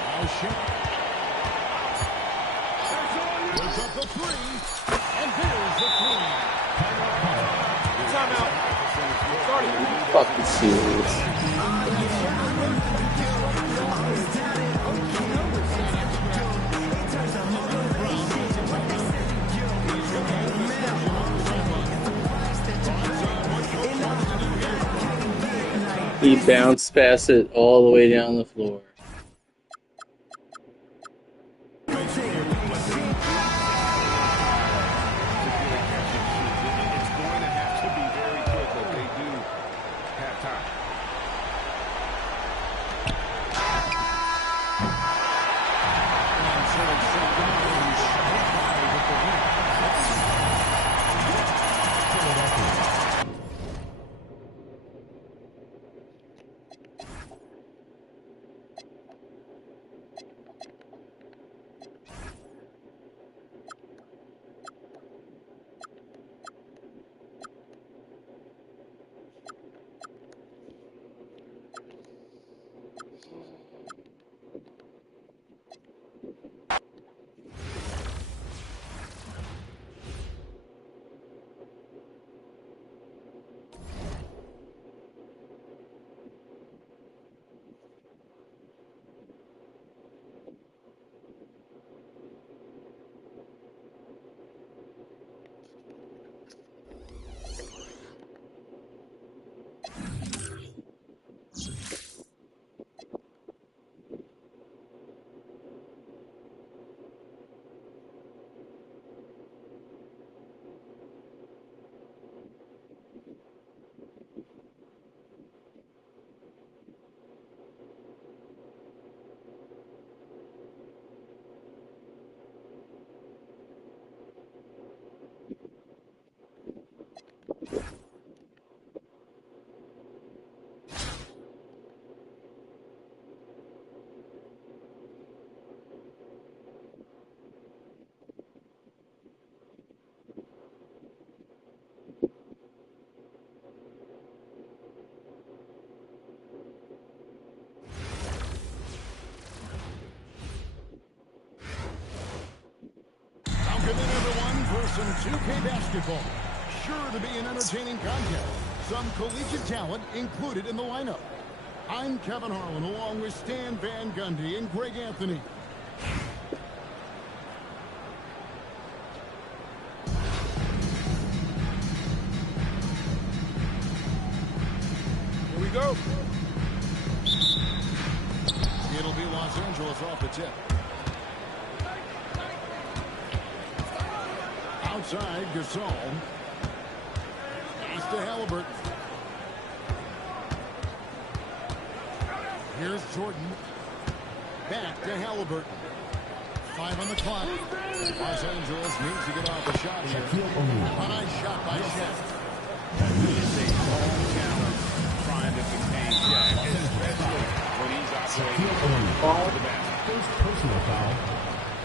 Now Shaq. Puts up the three, and here's the three. Timeout. Fucking serious. He bounced past it all the way down the floor. It's going to have to be very quick, but they do have time. Welcome in, everyone, for some 2K basketball. Sure to be an entertaining contest. Some collegiate talent included in the lineup. I'm Kevin Harlan, along with Stan Van Gundy and Greg Anthony. Here we go. It'll be Los Angeles off the tip. Outside, Gasol. Pass to Halliburton. Here's Jordan. Back to Halliburton. 5 on the clock. Los Angeles needs to get off the shot here. A nice shot by Shaq. It's a long challenge trying to contain Shaq, especially when he's operating to the basket. First personal foul.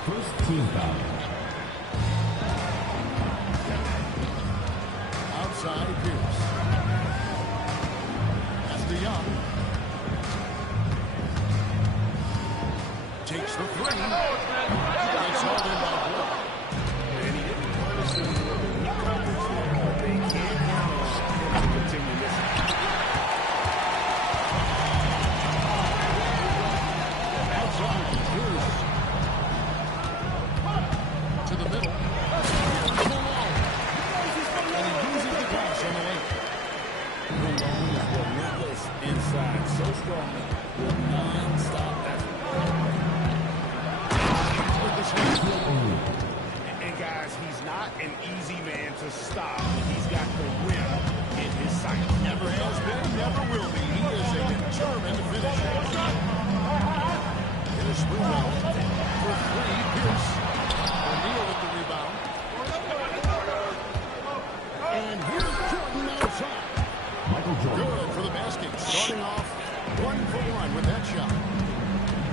First team foul. Outside, Pierce. That's the Young. Takes the three. It's all in by Blue. And he didn't punish him for the coverage there, but they can't count on him to continue this. Outside, Pierce. To the middle. And he loses the pass on the lane. Malone is relentless inside, so strong with non-stop effort. With the swing. with that shot.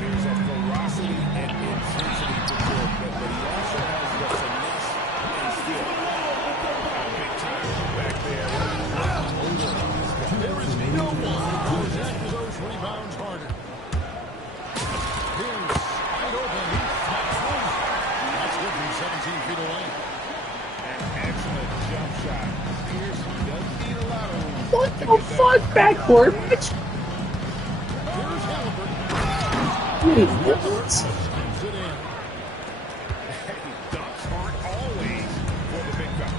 There's a ferocity and intensity to Jordan, but he also has the finesse and skill. Big time back there. There is no one who goes after those rebounds harder. Here's wide open. He snaps one. That's good from 17 feet away. An excellent jump shot. Pierce doesn't need a lot of room. What the fuck, backcourt? Here's Halliburton. Wait, what? Slams it in. Dunks aren't always for the big guy.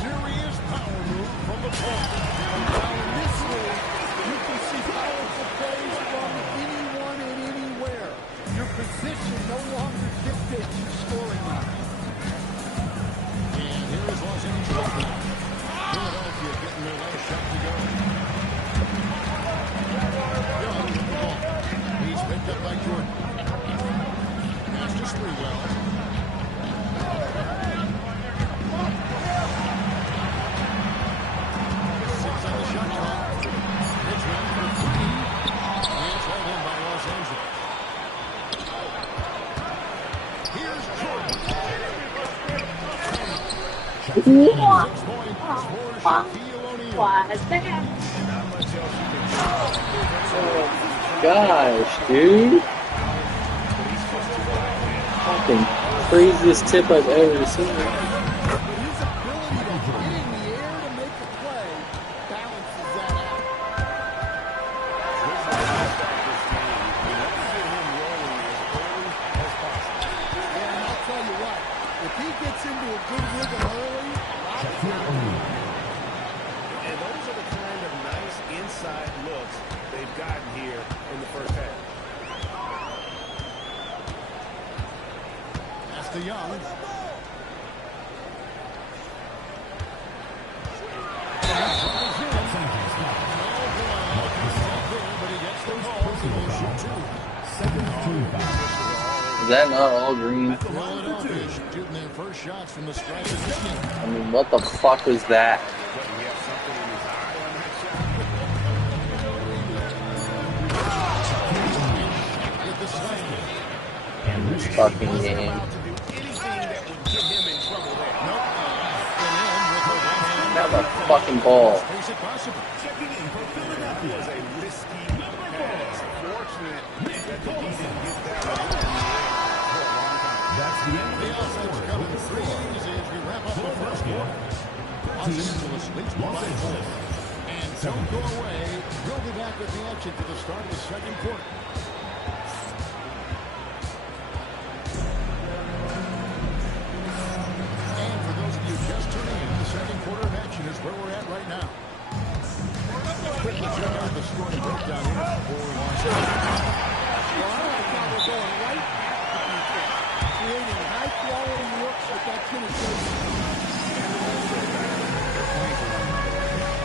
Serious power move from the top. Now in this league, you can see powerful plays from anyone and anywhere. Your position no longer dictates your scoring line. And here is Los Angeles now. Philadelphia getting their last shot to go. Young with the ball. He's picked up by Jordan. Pass to Sprewell. Six on the shot clock. Richmond for three. And it's held in by Los Angeles. Here's Jordan. 6 points for Shaquille O'Neal. Was that? Gosh, dude. Fucking craziest tip I've ever seen. But his ability to get in the air to make a play balances that out. Yeah, and I'll tell you what, if he gets into a good rhythm early, And those are the kind of nice inside looks they've gotten here in the first half. That's the Young. Is that not all green? Philadelphia shooting their first shots from the stripe of this game. I mean, what the fuck was that? With the slam. This fucking game. Have a fucking ball. Is it possible? Checking in for Philadelphia was a risky pass. Fortunate that the defense get that one in the air for a long time. That's the end of The the offense coming through as we wrap up the first quarter. Los Angeles leads Los by 4. Angeles. And don't go away. We'll be back with the action for the start of the second quarter. And for those of you just tuning in, the second quarter of action is where we're at right now. Quickly check out the scoring breakdown here for Los Angeles. well, I like how they're going right at the defense, creating high-quality looks with that penetration.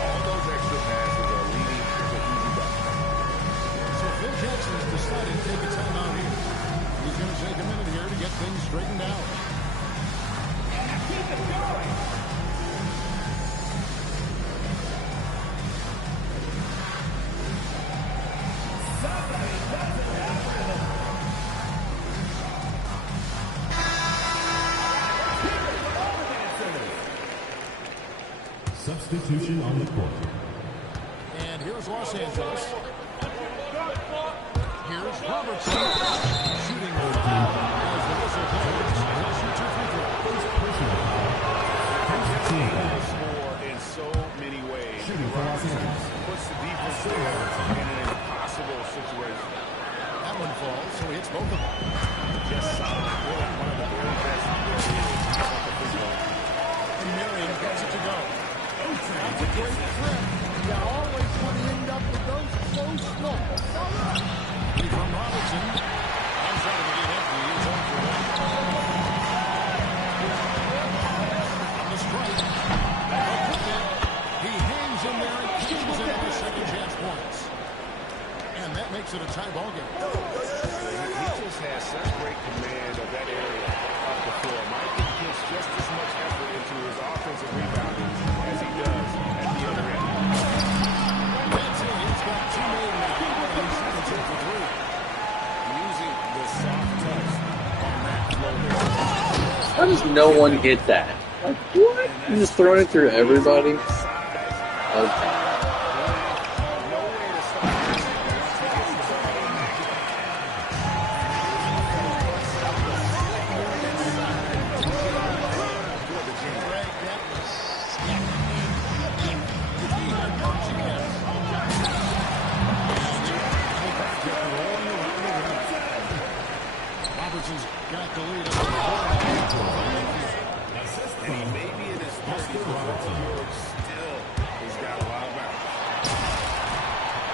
All those extra passes are leading to easy buckets. So Phil Jackson has decided to take a timeout here. He's going to take a minute here to get things straightened out. Substitution on the court. And here's Los Angeles. Here's Robertson. Shooting the foul as the whistle blows. He'll shoot 2 free throws. Personal foul. First team foul. Score in so many ways. Shooting for Los Angeles. Puts the defense in an impossible situation. That one falls, so he hits both of them. Just solid. Really one of the very best there is at the physical. And Marion gets it to go. That's a great trip. You always want to end up with those close looks. Three from Robertson. I'm trying to get empty. He's on for one. On the strike. He hangs in there and keeps it with second chance points. And that makes it a tie ball game. He just has such great command of that area of the floor. Michael puts just as much effort into his offensive rebounding as he does at the other end. That's it. He's got 2 made now. He's shooting 2 for 3. How does no one get that? Like, what? You're just throwing it through everybody? Okay. Robertson's got the lead. And he may be in his 30s, but still, he's got a lot of bounce.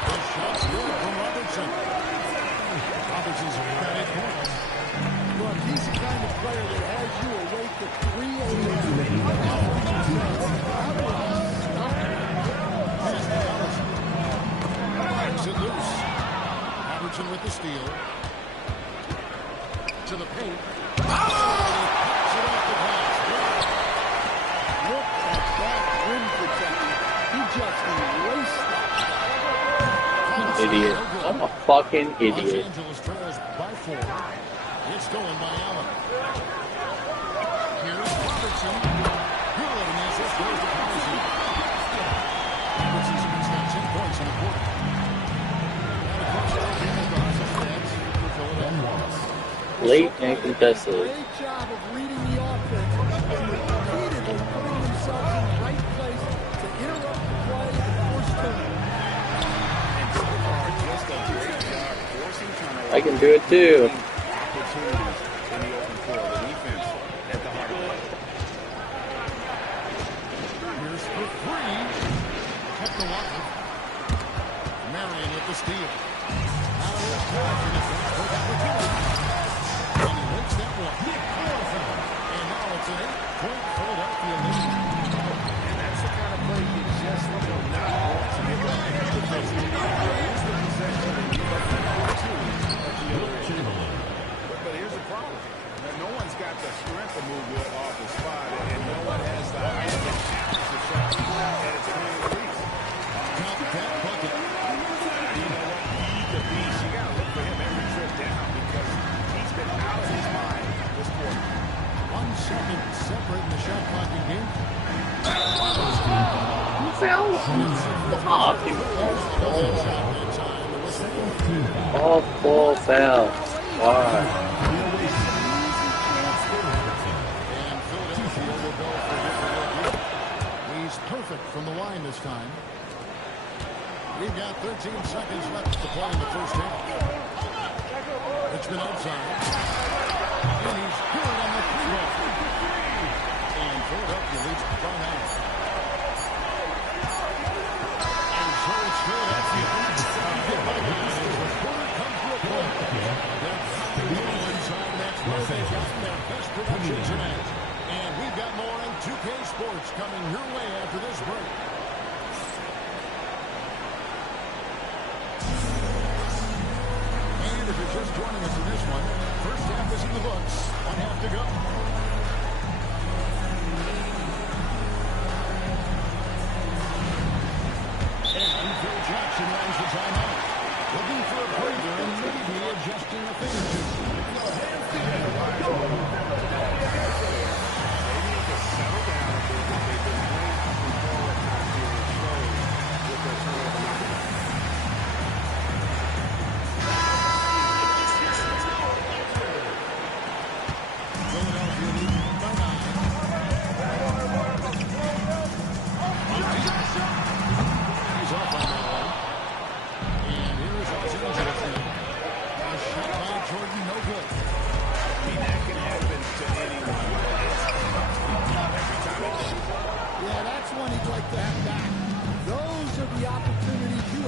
The shot's good from Robertson. Robertson's got 8 points. Look, he's the kind of player that has you awake at 3 a.m. Breaks it loose. Robertson with the steal. To the paint. Oh! Pops it off the glass. Look at that rim protection. He just erased that. Idiot. I'm a fucking Los idiot. Angeles trails by 4. It's stolen by Allen. Here's Robertson. Good at an assist. Goes to Collison. Robertson's got 10 points in the quarter. And across the game across the stats for Philadelphia. Late and contested. Great job of reading the offense and repeatedly putting themselves in the right place to interrupt the play and force turnovers. And so far, just a great job forcing turnovers. I can do it too. Opportunities in the open floor. The defense at the heart of it. Here's for 3. Kept alive. Marion with the steal. Now here's confidence. For the opportunity. And he links that one. And now it's an 8-point Philadelphia lead. And that's the kind of play you just will not want to give up. Defensively, here's the possession and you have the opportunity at the other end. But here's the problem. No one's got the strength to move it off the spot, and no one has the height to challenge the shot at its point of release. Count that bucket. You know what? He's the beast. You got to look for him every trip down because he's been out of his mind this quarter. 1 second separating the shot clock in game. Fuck, you all 4 fouls. Why? And Philadelphia will go for a different look here. He's perfect from the line this time. We've got 13 seconds left to play in the first half. Richmond outside. And he's good on the 3-ball. And Philadelphia leads by 9. And so it's Philadelphia. That's where they got their best production tonight. And we've got more on 2K Sports coming your way after this break. And if you're just joining us in this one, first half is in the books. 1 half to go. And Phil Jackson runs the timeout. Looking for a breather and maybe adjusting a thing or two. Philadelphia leading by 9. He's off on that one. And here's Los Angeles now. A shot by Jordan, no good. I mean, that can happen to anyone. Every time it does. Yeah, that's one he'd like to have back. Those are the opportunities you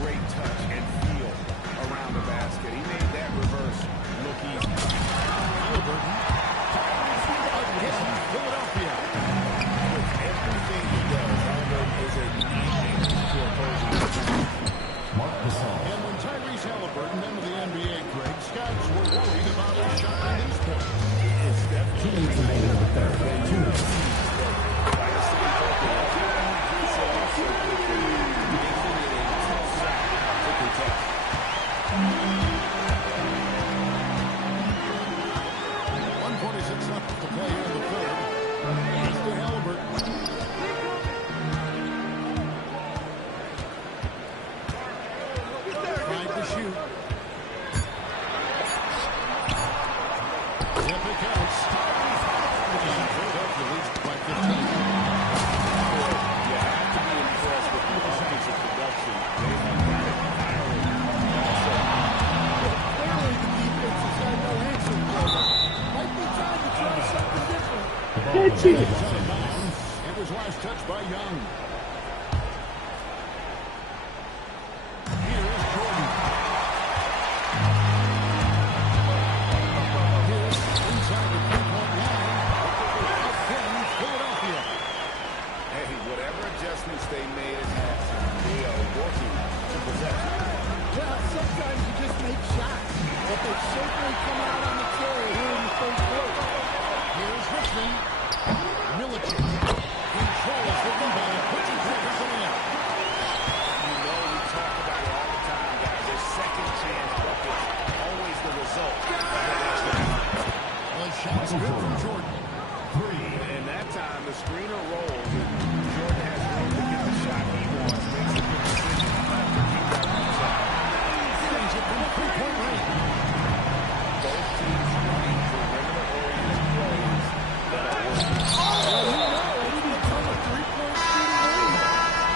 great touch and feel around the basket. He made that reverse look easy. Halliburton. Again, Philadelphia. With everything he does, Halliburton is a nightmare to opposing defense. Mark Gasol. And when Tyrese Halliburton entered the NBA, Greg, scouts were worried about his shot at this point. It's definitely 2 minutes remaining in the third. 2 minutes. like a city poker. It's also making it a tough shot to protect. 1:46 left to play here in the third. It's to Halliburton. Tried to shoot. Yep, it counts. And Philadelphia leads by 15. You have to be impressed with the offensive production. They have got it firing. Clearly, the defense has got no answer for them. Might be time to try something different. It's out of bounds. It was last touched by Young. Here is Jordan. Here's inside the three-point line. Outpins Philadelphia. Hey, whatever adjustments they made at halftime, they are working to protect it. Well, sometimes you just make shots, but they've certainly come out on the carry here in the third quarter. Here's Richmond. Milicic controls the rebound and puts it back in the net. You know, we talk about it all the time, guys. Their second chance buckets, always the result of that extra time. The shot's good from Jordan. And that time, the screener rolls, and Jordan has room to get the shot he wants. Makes a good decision to keep that outside. Brings it from three-point range. Both teams running perimeter-oriented plays that are working. Well, you know, it's become a three-point shooting league.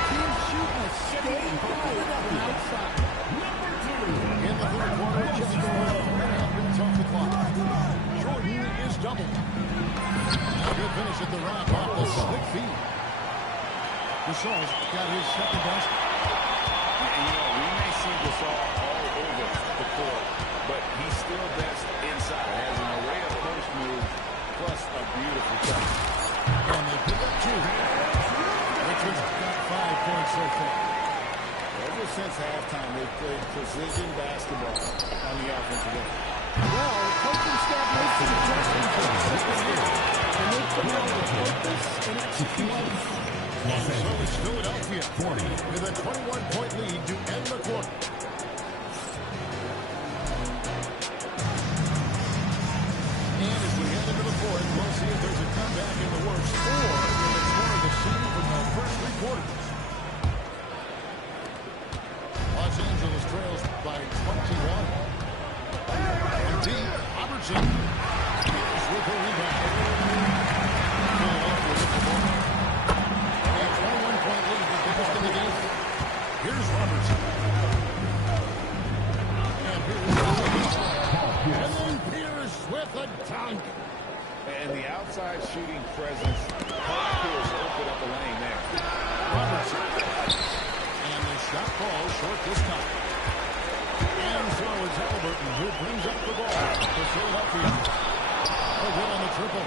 Teams shooting a steady fire from outside. In the third quarter, just over 4.5 minutes off the clock. Jordan is doubled. Now good finish at the rack off the slick feed. Gasol's got his second basket. And, you know, we may see Gasol all over the court, but he's still best inside. Has an array of post moves, plus a beautiful touch. And they pick up two. Richard's got 5 points so far. Ever since halftime, they've played precision basketball on the offensive end. Well, the coaching staff makes some adjustments in the second half, and they've come out with focus and execution. And so it's Philadelphia 40 with a 21-point lead to end the quarter. And as we head into the fourth, we'll see if there's a comeback in the works or if it's more of the same from the first three quarters. Los Angeles trails by 21. And deep, Robertson is with the rebound. Philadelphia with the ball. A 21-point lead, the biggest in the game. Here's Robertson. And here's Robertson. And then Pierce with a dunk. And the outside shooting presence helped Pierce open up a lane there. Robertson. And the shot falls short this time. And so it's Halliburton who brings up the ball for Philadelphia. A win on the triple.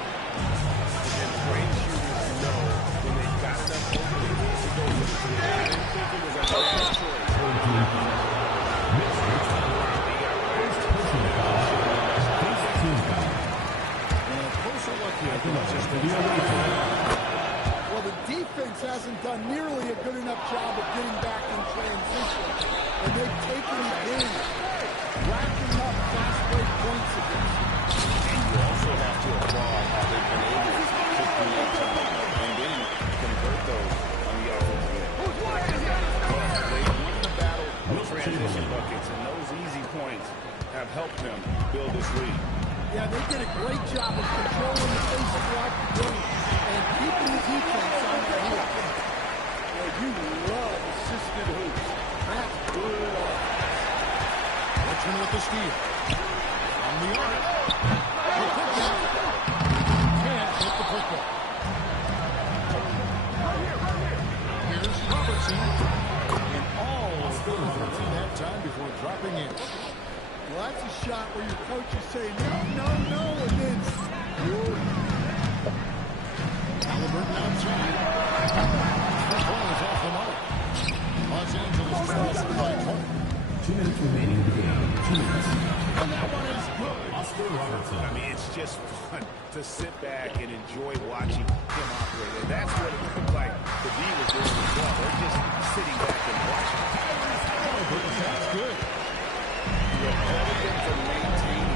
And great shooters know when they've got enough openings to go with it. I didn't think it was a bad choice. And a closer look here. Well, the defense hasn't done nearly a good enough job of getting back in transition, and they've taken advantage, racking up fast break points against them. And you also have to applaud how they've been able to create time and then convert those on the offensive end. They won the battle with transition buckets, and those easy points have helped them build this lead. Yeah, they did a great job of controlling the pace throughout the game and keeping the defense on their heels. Well, you love assisted hoops. That's good offense. Richmond with the steal. From the arc. The putback. Can't hit the football. Here's Robertson in all 4. time before dropping in. Well, that's a shot where your coach is saying, no, no, no, and then, woo. Halliburton outside. 3 pointers off the mark. Los Angeles trails by 20. 2 minutes remaining in the game. 2 minutes. And that one is good. Oscar Robertson. I mean, it's just fun to sit back and enjoy watching him operate. And that's what it looked like the D was doing as well. They're just sitting back and watching. Halliburton shot's good. The Pelicans are maintaining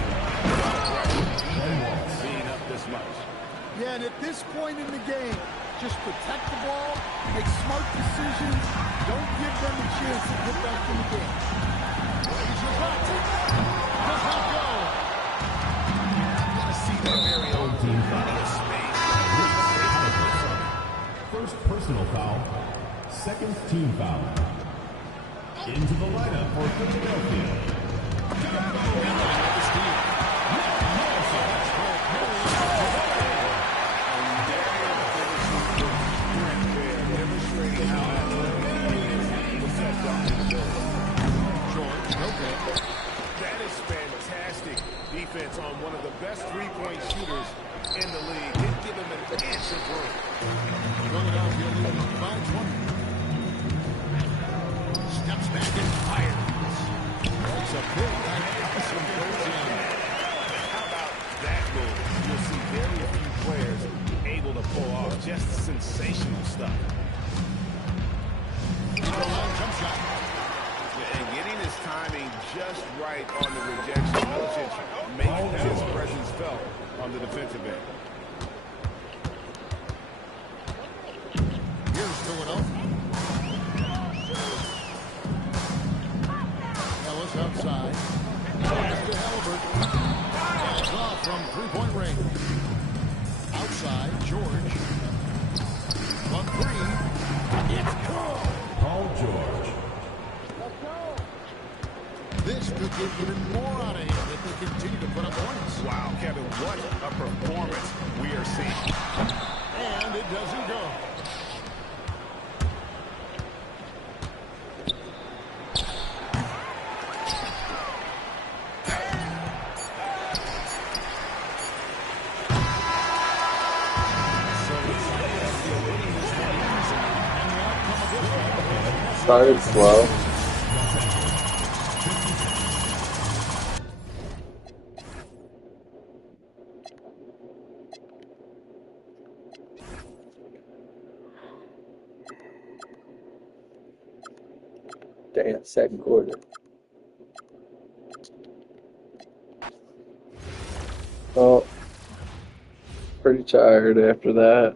defense being up this much. Yeah, and at this point in the game, just protect the ball, make smart decisions, don't give them a chance to get back in the game. He's your butt. Does not go. You're going to see that very own team foul of space. First personal foul. Second team foul. Into the lineup for Philadelphia. Demonstrating how was that done in the building. George, okay. That is fantastic defense on one of the best three-point shooters in the league. Didn't give him an inch of room. Philadelphia leading by 20. Steps back and fires. That's a big awesome goes in. How about that move? You'll see very few players able to pull off just sensational stuff. Jump shot. And getting his timing just right on the rejection. Milicic making his presence felt on the defensive end. Here's Philadelphia. Ellis outside. Pass to Halliburton. It's off from three-point range. Outside, George. 1-3. It's good. Paul George. This could get even more out of him if they continue to put up points. Wow, Kevin, what a performance we are seeing. And it doesn't go. Started slow. Damn, second quarter. Oh, pretty tired after that.